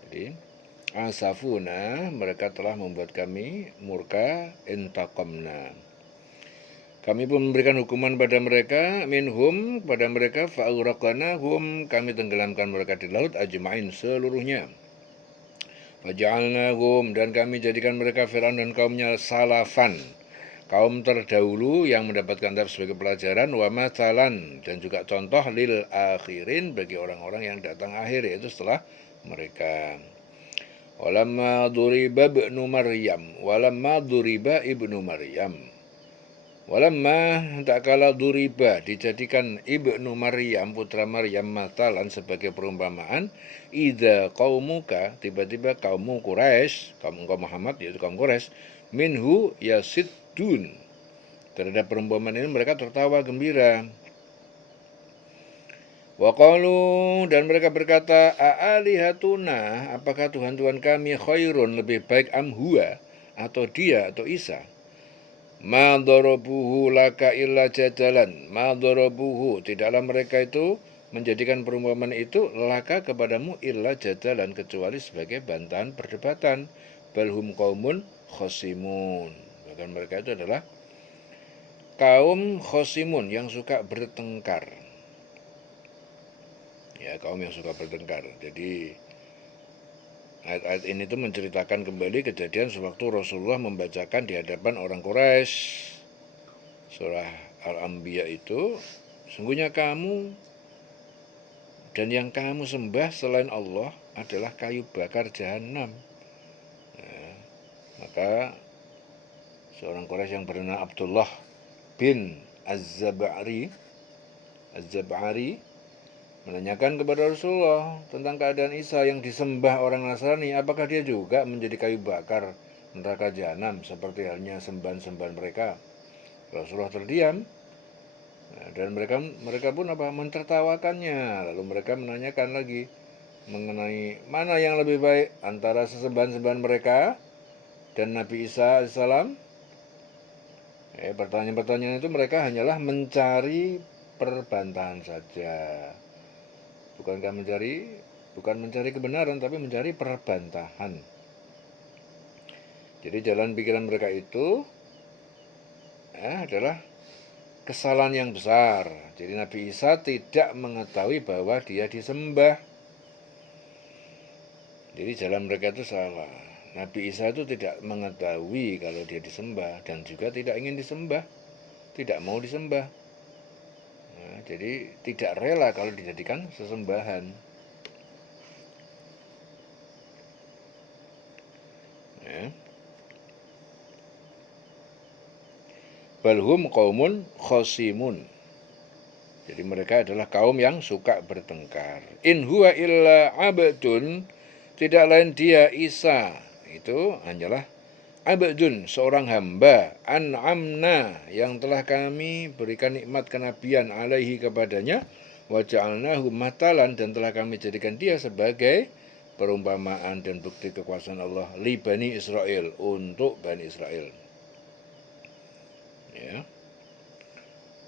Jadi asafuna, mereka telah membuat kami murka, intaqamna. Kami pun memberikan hukuman pada mereka, minhum, pada mereka, fa'uraqanahum, kami tenggelamkan mereka di laut, ajma'in, seluruhnya. Faja'alnahum, dan kami jadikan mereka Fir'aun dan kaumnya salafan, kaum terdahulu yang mendapatkan adab sebagai pelajaran, wa mathalan, dan juga contoh lil akhirin, bagi orang-orang yang datang akhir, yaitu setelah mereka. Walamma duriba ibnu Maryam, walamma duriba ibnu Maryam, walamma tak kala duriba, dijadikan ibnu Maryam, putra Maryam, matalan, sebagai perumpamaan, idza qaumuka, tiba-tiba kaummu Quraisy, kaum Muhammad yaitu kaum Quraisy, minhu yasiddun, terhadap perumpamaan ini mereka tertawa gembira. Wa qalu, dan mereka berkata, a'alihatuna, apakah Tuhan-Tuhan kami khairun, lebih baik, amhuwa, atau dia, atau Isa. Ma darabuhu laka illa jadalan, ma darabuhu, tidaklah mereka itu menjadikan perumpamaan itu laka kepadamu illa jadalan, kecuali sebagai bantahan perdebatan. Balhum qaumun khosimun, bahkan mereka itu adalah kaum khosimun, yang suka bertengkar. Ya, kaum yang suka bertengkar. Jadi ayat-ayat ini tuh menceritakan kembali kejadian sewaktu Rasulullah membacakan di hadapan orang Quraisy surah Al-Anbiya itu, sungguhnya kamu dan yang kamu sembah selain Allah adalah kayu bakar jahanam. Nah, maka seorang Quraisy yang bernama Abdullah bin Az-Zab'ari menanyakan kepada Rasulullah tentang keadaan Isa yang disembah orang Nasrani, apakah dia juga menjadi kayu bakar neraka jahanam seperti halnya sembahan-sembahan mereka. Rasulullah terdiam, dan mereka pun mentertawakannya. Lalu mereka menanyakan lagi mengenai mana yang lebih baik antara sesembahan-sembahan mereka dan Nabi Isa AS. Pertanyaan-pertanyaan itu mereka hanyalah mencari perbantahan saja. Bukan mencari kebenaran, tapi mencari perbantahan. Jadi jalan pikiran mereka itu adalah kesalahan yang besar. Jadi Nabi Isa tidak mengetahui bahwa dia disembah. Jadi jalan mereka itu salah. Nabi Isa itu tidak mengetahui kalau dia disembah, dan juga tidak ingin disembah, tidak mau disembah. Nah, jadi tidak rela kalau dijadikan sesembahan. Ya. Balhum qaumun khosimun. Jadi mereka adalah kaum yang suka bertengkar. In huwa illa abdun, tidak lain dia Isa itu hanyalah abdun, seorang hamba, an'amna, yang telah kami berikan nikmat kenabian alaihi kepadanya, wa ja'alnahu matalan, dan telah kami jadikan dia sebagai perumpamaan dan bukti kekuasaan Allah li Bani Israel, untuk Bani Israel. Ya,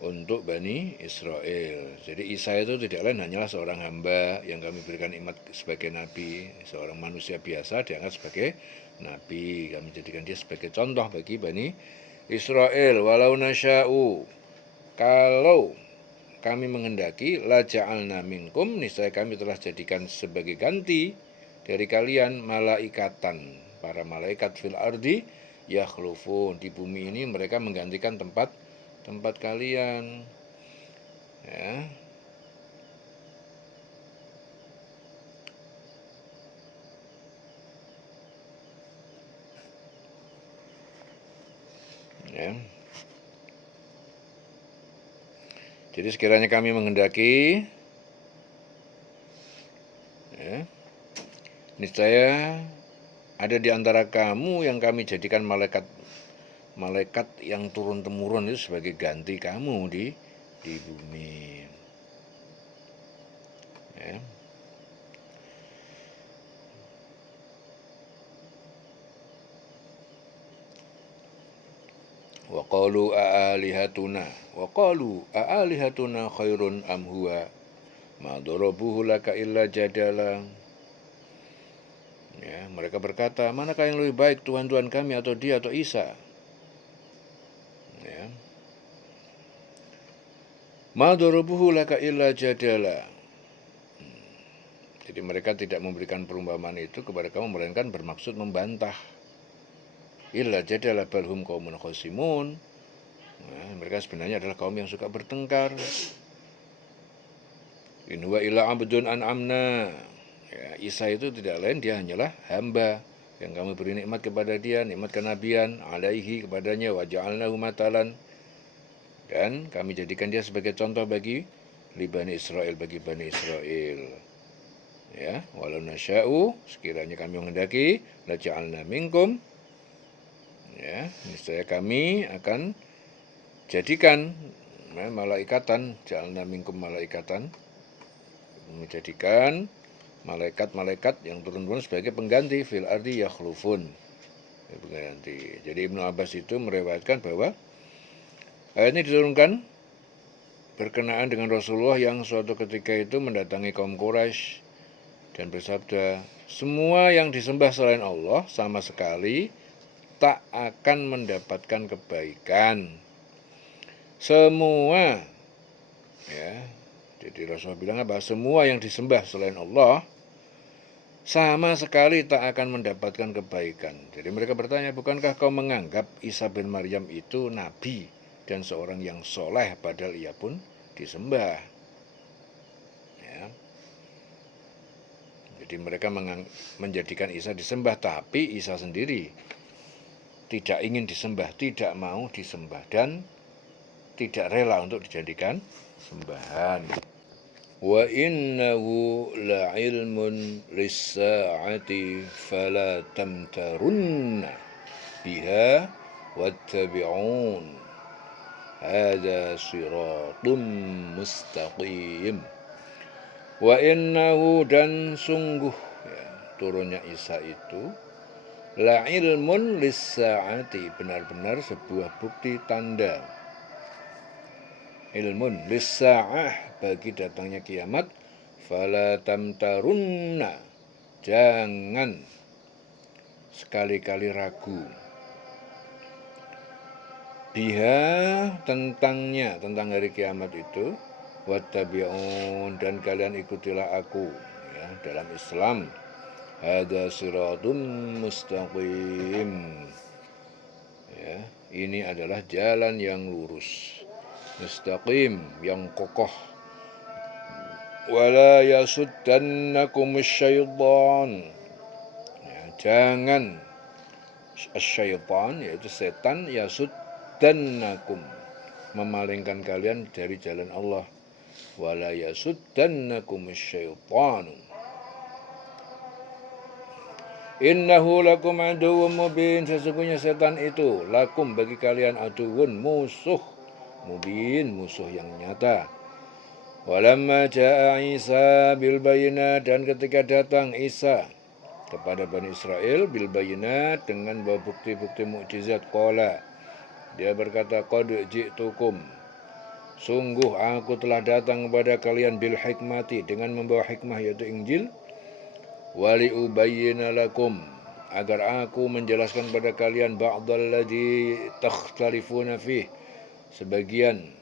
untuk Bani Israel. Jadi Isa itu tidak lain hanyalah seorang hamba yang kami berikan nikmat sebagai nabi, seorang manusia biasa dianggap sebagai nabi. Kami jadikan dia sebagai contoh bagi Bani Israel. Walau nasya'u, kalau kami menghendaki, la ja'alna minkum, niscaya kami telah jadikan sebagai ganti dari kalian malaikatan, para malaikat fil ardi yakhlufun, di bumi ini mereka menggantikan tempat kalian. Ya. Ya. Jadi sekiranya kami menghendaki, ya, niscaya ada di antara kamu yang kami jadikan malaikat yang turun-temurun itu sebagai ganti kamu di bumi. Ya. Wa qalu a'alihatuna khairun am huwa ma darabuhu laka illa jadala. Ya, mereka berkata, manakah yang lebih baik, Tuhan kami atau dia atau Isa? Ya. Ma darabuhu laka illa jadala. Jadi mereka tidak memberikan perumpamaan itu kepada kamu melainkan bermaksud membantah. Illa jadala balhum qaumun khasimun. Nah, mereka sebenarnya adalah kaum yang suka bertengkar. In huwa illa abdun an'amna. Ya, Isa itu tidak lain, dia hanyalah hamba yang kami beri nikmat kepada dia, nikmat kenabian alaihi kepadanya, wa ja'alnahu matalan, dan kami jadikan dia sebagai contoh bagi Bani Israel, bagi Bani Israel. Ya, walau nasya'u, sekiranya kami menghendaki, la ja'alna minkum, ya, niscaya kami akan jadikan malaikatan, ja'alna minkum malaikatan, menjadikan malaikat-malaikat yang turun-turun sebagai pengganti fil ardi yakhlufun, pengganti. Jadi Ibnu Abbas itu meriwayatkan bahwa ayat ini diturunkan berkenaan dengan Rasulullah yang suatu ketika itu mendatangi kaum Quraisy dan bersabda, semua yang disembah selain Allah sama sekali tak akan mendapatkan kebaikan. Semua, ya, jadi Rasulullah bilang apa? Semua yang disembah selain Allah sama sekali tak akan mendapatkan kebaikan. Jadi mereka bertanya, bukankah kau menganggap Isa bin Maryam itu nabi dan seorang yang soleh padahal ia pun disembah? Ya. Jadi mereka menjadikan Isa disembah, tapi Isa sendiri tidak ingin disembah, tidak mau disembah, dan tidak rela untuk dijadikan sembahan. Wa innahu la'ilmun lis-sa'ati fala tamtarunna biha wattabi'un hadza siratum mustaqim. Wa innahu, dan sungguh, ya, turunnya Isa itu la'ilmun lis-sa'ati, benar-benar sebuah bukti tanda. Ilmun lis-sa'ah, bagi datangnya kiamat. Fala tamtarunna, jangan sekali-kali ragu. Biha, tentangnya, tentang hari kiamat itu. Wattabi'un, dan kalian ikutilah aku, ya, dalam Islam. Hadza siratum mustaqim, ya, ini adalah jalan yang lurus, mustaqim, yang kokoh. Wala yasuddannakum syaitan, ya, jangan syaitan, yaitu setan, yasuddannakum, memalingkan kalian dari jalan Allah. Wala yasuddannakum syaitanu innahu lakum aduwwun mubin, sesungguhnya setan itu lakum, bagi kalian, aduwwun, musuh, mubin, musuh yang nyata. Walamma ja'a Isa bil bayinat, dan ketika datang Isa kepada Bani Israel bil bayinat, dengan bawa bukti-bukti mukjizat, qala, dia berkata, qad ji'tukum, sungguh aku telah datang kepada kalian, bil hikmati, dengan membawa hikmah yaitu Injil, wali ubayyina lakum, agar aku menjelaskan kepada kalian, ba'dalladzi takhtalifuna fih, sebagian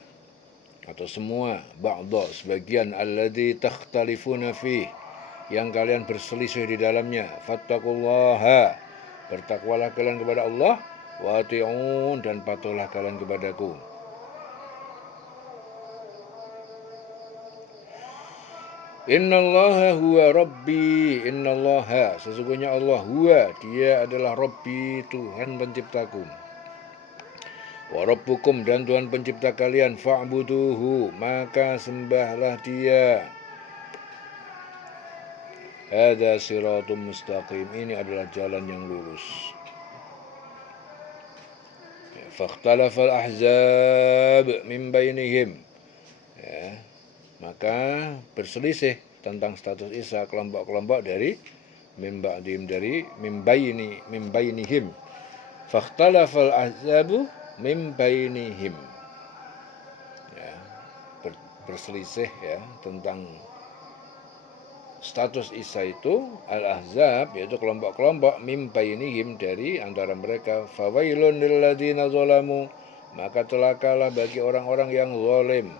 atau semua, ba'da, sebagian, alladzi takhtalifuna fih, yang kalian berselisih di dalamnya. Fattaqullaha, bertakwalah kalian kepada Allah, wa ati'un, dan patuhlah kalian kepadaku. Innallaha huwa rabbi, innallaha, sesungguhnya Allah, huwa, dia adalah rabbi, Tuhan penciptaku. Wa rabbukum, dan Tuhan pencipta kalian, fa'buduhu, maka sembahlah Dia. Hadza siratum mustaqim, ini adalah jalan yang lurus. Fakhtalafal ahzab min bainihim, ya, maka berselisih tentang status Isa kelompok-kelompok dari dari mimbainihim. Fakhtalafal ahzabu mimbainihim, ya, berselisih ya tentang status Isa itu, al-ahzab yaitu kelompok-kelompok, mimbainihim dari antara mereka. Fawailun lilladzina zalamu, maka celakalah bagi orang-orang yang zalim,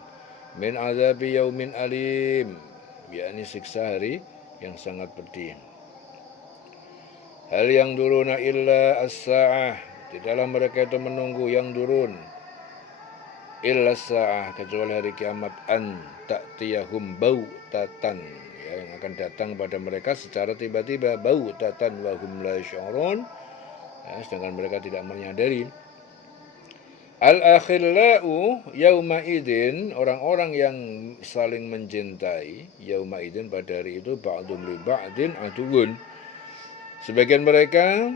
min azabi yaumin alim, yakni siksa hari yang sangat pedih. Hal yang duruna illa as-sa'ah, di dalam mereka itu menunggu yang turun, illa as-sa'ah, kecuali hari kiamat, an ta'tiyahum bautatan, ya, yang akan datang pada mereka secara tiba-tiba, bautatan wa hum la yash'urun, ya, sedangkan mereka tidak menyadari. Al-akhillau yauma idin, orang-orang yang saling mencintai, yauma idin pada hari itu, ba'dum li ba'din aduun, sebagian mereka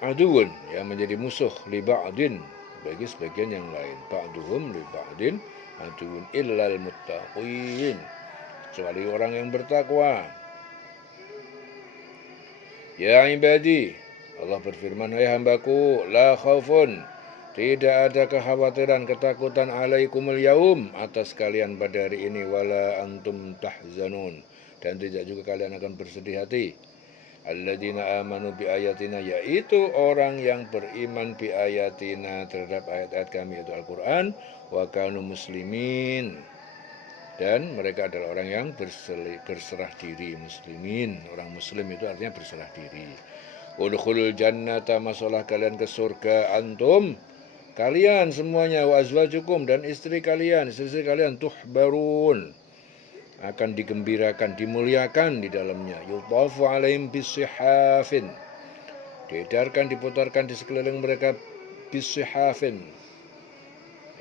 aduun, yang menjadi musuh, li ba'din, bagi sebagian yang lain, ba'duhum li ba'din aduun illal muttaqin, kecuali orang yang bertakwa. Ya ibadi, Allah berfirman, hai hambaku, la khaufun, tidak ada kekhawatiran, ketakutan, alaikumul yaum, atas kalian pada hari ini, wala antum tahzanun, dan tidak juga kalian akan bersedih hati. Alladzina amanu bi ayatina, yaitu orang yang beriman bi ayatina, terhadap ayat-ayat kami, yaitu Al-Quran, wa kanu muslimin, dan mereka adalah orang yang berserah diri, muslimin. Orang muslim itu artinya berserah diri. Udkhulul jannata, masalah kalian ke surga, antum, kalian semuanya, wa azwajukum, dan istri kalian, istri kalian, tuhbarun, akan digembirakan, dimuliakan di dalamnya. Yutafu alaihim bisihafin, diedarkan, diputarkan di sekeliling mereka, bisihafin,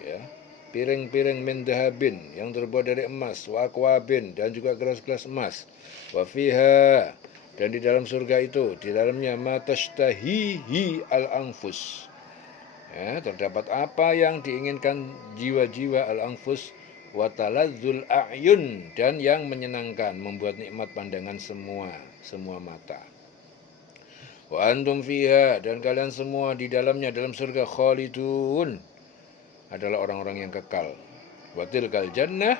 ya, piring-piring min dahabin, yang terbuat dari emas, wa akwabin, dan juga gelas-gelas emas, wa fiha, dan di dalam surga itu, di dalamnya, ma tashtahihi al-anfus, ya, terdapat apa yang diinginkan jiwa-jiwa, al-anfus, wa taladzul a'yun, dan yang menyenangkan, membuat nikmat pandangan semua mata. Wa antum fiha, dan kalian semua di dalamnya, dalam surga, khalidun, adalah orang-orang yang kekal. Wa tilkal jannah,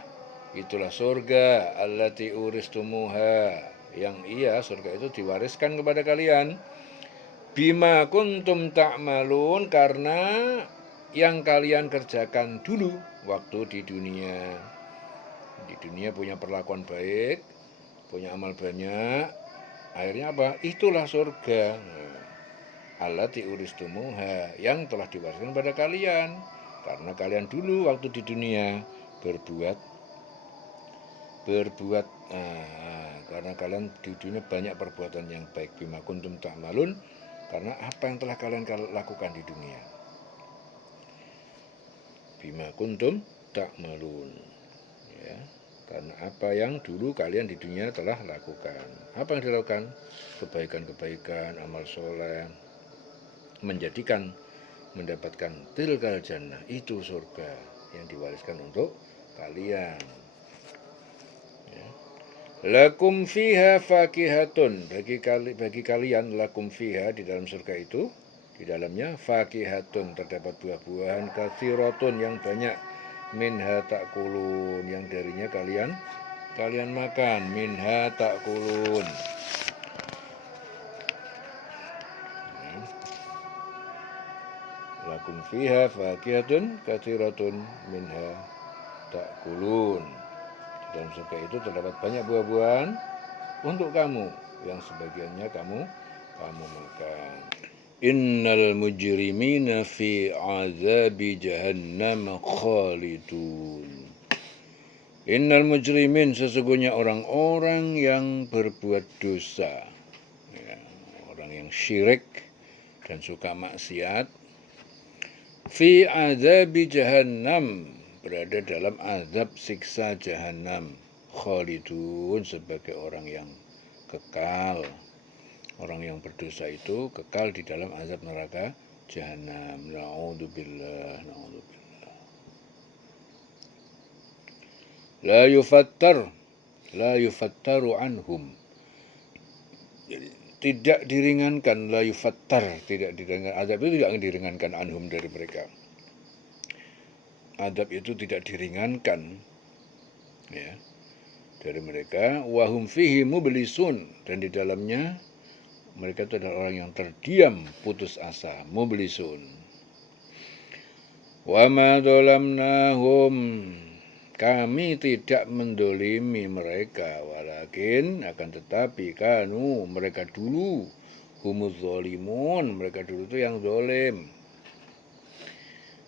itulah surga, allati uristumuha, yang surga itu diwariskan kepada kalian, bima kuntum ta'malun, karena yang kalian kerjakan dulu waktu di dunia. Di dunia punya perlakuan baik, punya amal banyak, akhirnya apa? Itulah surga. Allati uristumuha, yang telah diwariskan pada kalian, karena kalian dulu waktu di dunia berbuat karena kalian di dunia banyak perbuatan yang baik, bima kuntum ta'malun, karena apa yang telah kalian lakukan di dunia. Bima kuntum ta'malun, ya, karena apa yang dulu kalian di dunia telah lakukan. Apa yang dilakukan? Kebaikan-kebaikan, amal soleh, mendapatkan tilkal jannah, itu surga yang diwariskan untuk kalian. Ya. Lakum fiha fakihatun, bagi kalian, lakum fiha, di dalam surga itu, di dalamnya, fakihatun, terdapat buah-buahan, katsiratun, yang banyak, minha ta'kulun, yang darinya kalian makan, minha ta'kulun. Lakum fiha fakihatun katsiratun minha ta'kulun, di dalam surga itu terdapat banyak buah-buahan untuk kamu, yang sebagiannya kamu makan. Innal mujrimina fi azabi jahannam khalidun. Innal mujrimin, sesungguhnya orang-orang yang berbuat dosa, ya, orang yang syirik dan suka maksiat, fi azabi jahannam, berada dalam azab siksa jahannam, khalidun, sebagai orang yang kekal. Orang yang berdosa itu kekal di dalam azab neraka jahannam. Na'udzubillah, na'udzubillah. La yufattaru anhum. Jadi, tidak diringankan, la yufattar, tidak diringankan. Azab itu tidak diringankan anhum dari mereka. Azab itu tidak diringankan, ya, dari mereka. Wahum fihi mublisun, dan di dalamnya mereka itu adalah orang yang terdiam, putus asa, mublisun. Wa ma dzalamnahum, kami tidak mendolimi mereka, walakin akan tetapi kanu, mereka dulu, humuz zalimun, mereka dulu itu yang zalim.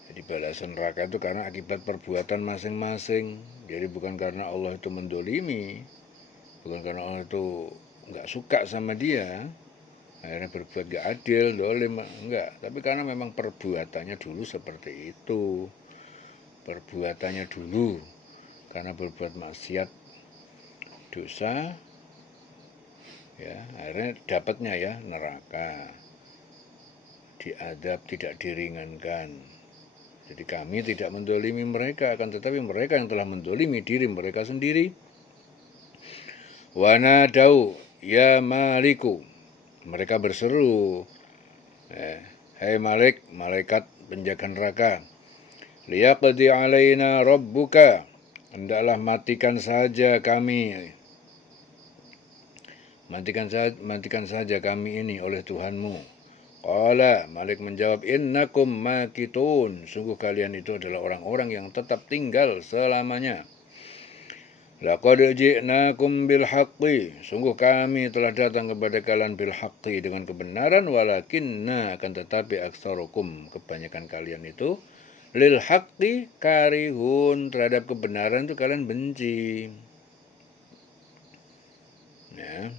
Jadi balasan neraka itu karena akibat perbuatan masing-masing. Jadi bukan karena Allah itu mendolimi, bukan karena Allah itu nggak suka sama dia, akhirnya berbuat gak adil, dolim, enggak. Tapi karena memang perbuatannya dulu seperti itu. Perbuatannya dulu, karena berbuat maksiat, dosa, ya, akhirnya dapatnya ya neraka. Diadab, tidak diringankan. Jadi kami tidak mendolimi mereka, akan tetapi mereka yang telah mendolimi diri mereka sendiri. Wanadau ya maliku, mereka berseru, hai Malik, malaikat penjaga neraka, liyaqdi alaina rabbuka, hendaklah matikan saja kami, matikan saja kami ini oleh Tuhanmu. Qala, Malik menjawab, innakum makitun, sungguh kalian itu adalah orang-orang yang tetap tinggal selamanya. Laqad ji'nakum bil haqqi, sungguh kami telah datang kepada kalian bil haqqi, dengan kebenaran, walakinna, akan tetapi aktsarukum, kebanyakan kalian itu, lil haqqi karihun, terhadap kebenaran itu kalian benci. Ya.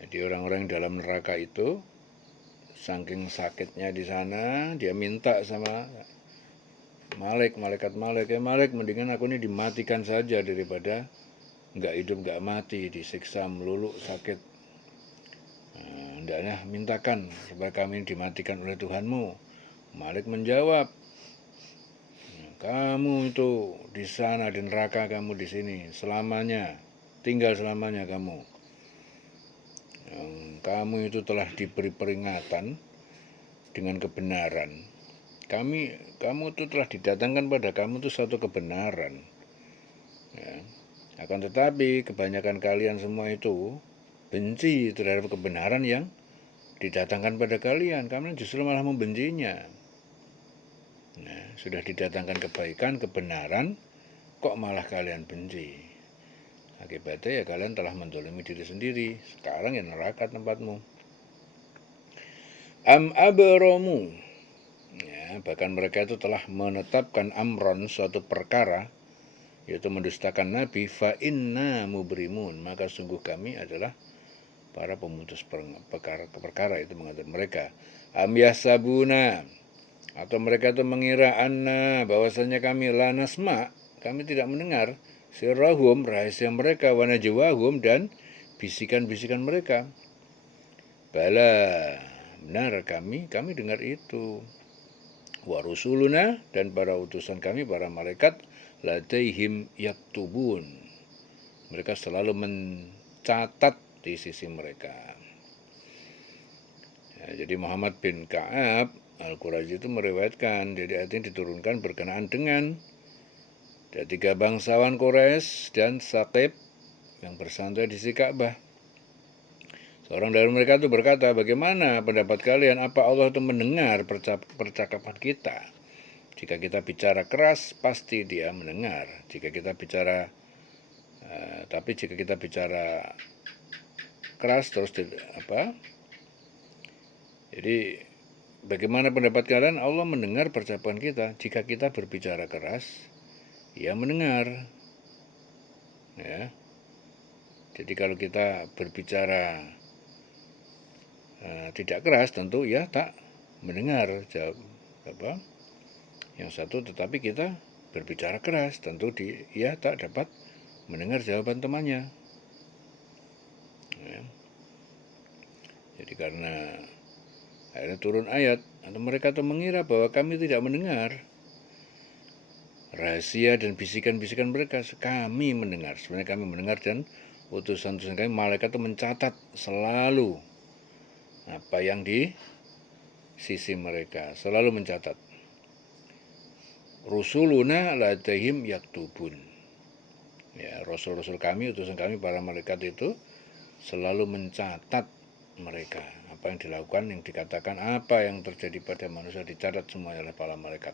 Jadi orang-orang dalam neraka itu, saking sakitnya di sana, dia minta sama malaikat Malik, Malik, mendingan aku ini dimatikan saja daripada nggak hidup nggak mati, disiksa melulu sakit. Hendaknya mintakan supaya kami dimatikan oleh Tuhanmu. Malik menjawab, kamu itu di sana di neraka, kamu di sini selamanya, tinggal selamanya kamu. Kamu itu telah diberi peringatan dengan kebenaran. Kamu itu telah didatangkan pada kamu itu suatu kebenaran. Ya. Akan tetapi kebanyakan kalian semua itu benci terhadap kebenaran yang didatangkan pada kalian. Kalian justru malah membencinya. Nah, sudah didatangkan kebaikan, kebenaran, kok malah kalian benci? Akibatnya ya kalian telah menzalimi diri sendiri. Sekarang ya neraka tempatmu. Am abramu, ya, bahkan mereka itu telah menetapkan amron, suatu perkara, yaitu mendustakan Nabi. Fa inna mubrimun, maka sungguh kami adalah para pemutus perkara itu, mengatakan mereka. Am yasabuna, atau mereka itu mengira anna, bahwasanya kami la nasma, kami tidak mendengar sirrahum, rahasia mereka, wa najwahum, dan bisikan-bisikan mereka. Bala, benar, kami dengar itu. Wa rusuluna, dan para utusan kami, para malaikat, ladaihim yaktubun, mereka selalu mencatat di sisi mereka. Ya, jadi Muhammad bin Ka'ab Al-Qurazi itu meriwayatkan, jadi ayat ini diturunkan berkenaan dengan ada 3 bangsawan Quraisy dan Saqib yang bersantai di sisi Ka'bah. Seorang dari mereka itu berkata, bagaimana pendapat kalian, apa Allah itu mendengar percakapan kita? Jika kita bicara keras, pasti dia mendengar. Jika kita bicara, tapi jika kita bicara keras terus jadi bagaimana pendapat kalian, Allah mendengar percakapan kita? Jika kita berbicara keras, ia mendengar. Ya. Jadi kalau kita berbicara tidak keras, tentu ya tak mendengar jawab yang satu, tetapi kita berbicara keras, tentu dia tak dapat mendengar jawaban temannya. Ya. Jadi karena akhirnya turun ayat, atau mereka tuh mengira bahwa kami tidak mendengar rahasia dan bisikan-bisikan mereka. Kami mendengar, sebenarnya kami mendengar, dan utusan-utusan kami, malaikat itu mencatat selalu apa yang di sisi mereka, selalu mencatat. Rusuluna ladaihim yaktubun. Ya, rasul-rasul kami, utusan kami, para malaikat itu selalu mencatat mereka, apa yang dilakukan, yang dikatakan, apa yang terjadi pada manusia, dicatat semuanya oleh para malaikat.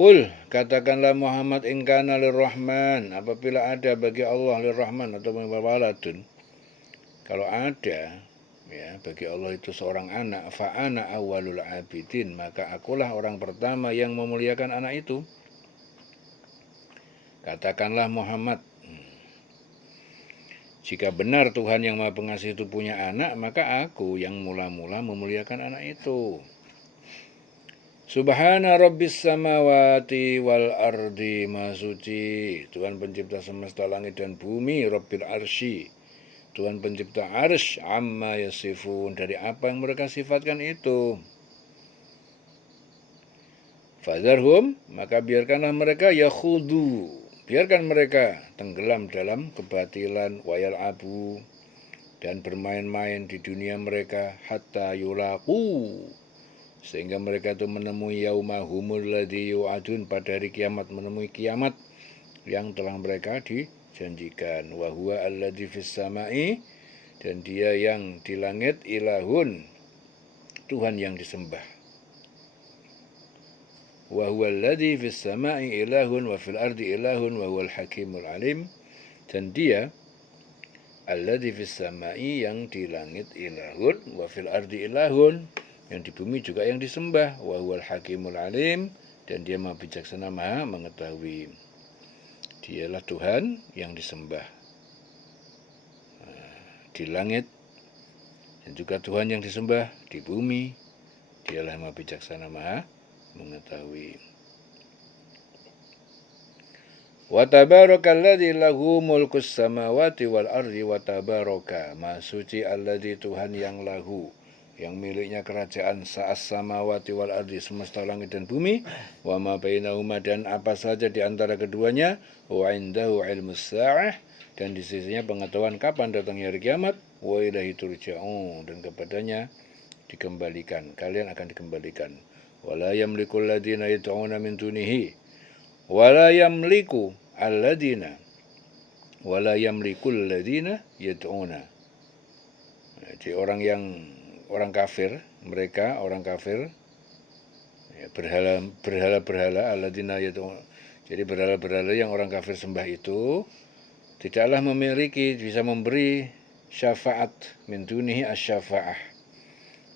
Qul, katakanlah Muhammad, in kana lirrahman, apabila ada bagi Allah lirrahman atau waladun, kalau ada ya bagi Allah itu seorang anak, fa ana awwalul abidin, maka akulah orang pertama yang memuliakan anak itu. Katakanlah Muhammad, jika benar Tuhan yang Maha Pengasih itu punya anak, maka aku yang mula-mula memuliakan anak itu. Subhana rabbis samawati wal ardi, Maha suci Tuhan pencipta semesta langit dan bumi, Rabbil arsy, Tuhan pencipta arsy, amma yasifun, dari apa yang mereka sifatkan itu. Fadharhum, maka biarkanlah mereka yakhudu, biarkan mereka tenggelam dalam kebatilan, wayal abu, dan bermain-main di dunia mereka, hatta yulaqu, sehingga mereka itu menemui yaumahumul ladzi yu'adun, pada hari kiamat, menemui kiamat yang telah mereka dijanjikan. Wa huwa alladzi fis samai, dan dia yang di langit, ilahun, Tuhan yang disembah. Wa huwa alladzi fis samai ilahun wa fil ardi ilahun wa huwal hakimul alim, dan dia alladzi fis samai, yang di langit, ilahun, wa fil ardi ilahun, yang di bumi juga yang disembah, wa huwal hakimul alim, dan dia Maha bijaksana, Maha mengetahui. Dialah Tuhan yang disembah di langit, dan juga Tuhan yang disembah di bumi. Dialah Maha bijaksana, Maha mengetahui. Wa tabarakalladzi lahu mulkus samawati wal ardi, wa tabaraka, Maha suci alladzi, Tuhan yang lahu, yang miliknya kerajaan sa'as samawati wal ardi, semesta langit dan bumi, wa ma bainahuma, dan apa saja di antara keduanya, wa indahu ilmus sa'ah, dan di sisinya pengetahuan kapan datangnya hari kiamat, wa ilaihi turja'un, dan kepadanya dikembalikan, kalian akan dikembalikan. Wala yamliku alladhina yad'una min dunihi, wala yamliku alladhina, wala yamliku alladhina yad'una. Jadi orang kafir, mereka orang kafir, ya, berhala-berhala, alladzina yad'un, jadi berhala-berhala yang orang kafir sembah itu tidaklah memiliki, bisa memberi syafaat, min dunihi asy-syafa'ah,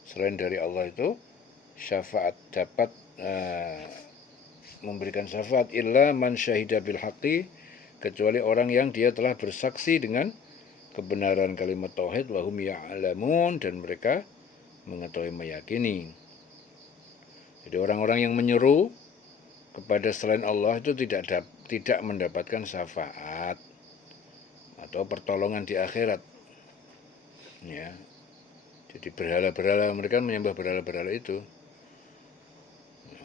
selain dari Allah itu syafaat, dapat memberikan syafaat, illa man syahida bil haqqi, kecuali orang yang dia telah bersaksi dengan kebenaran kalimat tauhid, wa hum ya'lamun, dan mereka mengetahui, meyakini. Jadi orang-orang yang menyeru kepada selain Allah itu tidak mendapatkan syafaat atau pertolongan di akhirat. Ya. Jadi berhala-berhala, mereka menyembah berhala-berhala itu.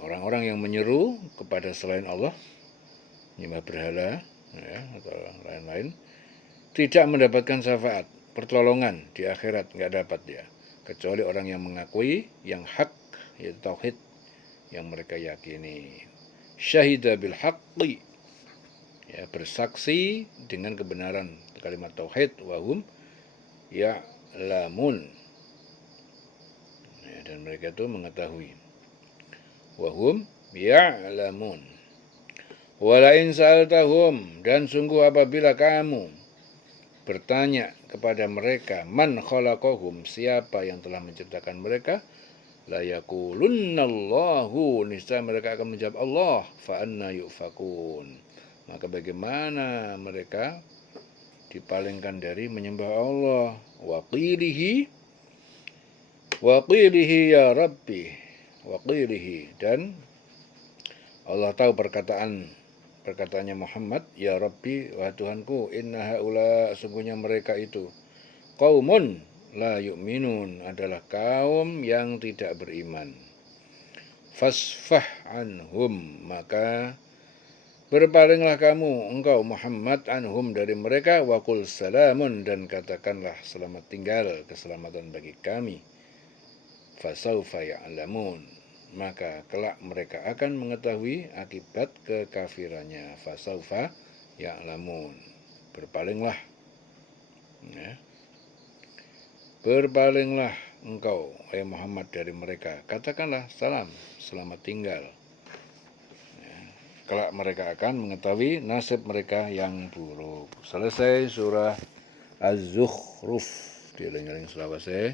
Orang-orang yang menyeru kepada selain Allah, menyembah berhala, ya, atau lain-lain, tidak mendapatkan syafaat, pertolongan di akhirat, nggak dapat dia, kecuali orang yang mengakui yang hak, yaitu tauhid yang mereka yakini. Syahida bil haqqi, ya, bersaksi dengan kebenaran kalimat tauhid, wahum ya'lamun, ya, dan mereka itu mengetahui, wahum ya'lamun. Walain sa'altahum, dan sungguh apabila kamu bertanya kepada mereka, man khalaqahum, siapa yang telah menciptakan mereka, la yaqulunnallahu, niscaya mereka akan menjawab Allah, fa anna yufakun, maka bagaimana mereka dipalingkan dari menyembah Allah. Wa qilihi, Wa qilihi ya Rabbi. Wa qilihi, dan Allah tahu perkataannya Muhammad, ya Rabbi, wahai Tuhanku, inna haula, sesungguhnya mereka itu qaumun la yu'minun, adalah kaum yang tidak beriman. Fasfah anhum, maka berpalinglah kamu engkau Muhammad anhum dari mereka, wa qul salamun, dan katakanlah selamat tinggal, keselamatan bagi kami. Fasaufa ya'lamun, maka kelak mereka akan mengetahui akibat kekafirannya. Fasaufa ya'lamun, berpalinglah, ya. Berpalinglah engkau, wahai Muhammad, dari mereka, katakanlah salam, selamat tinggal. Kelak mereka akan mengetahui nasib mereka yang buruk. Selesai surah Az-Zukhruf. Dieling-eling selawase.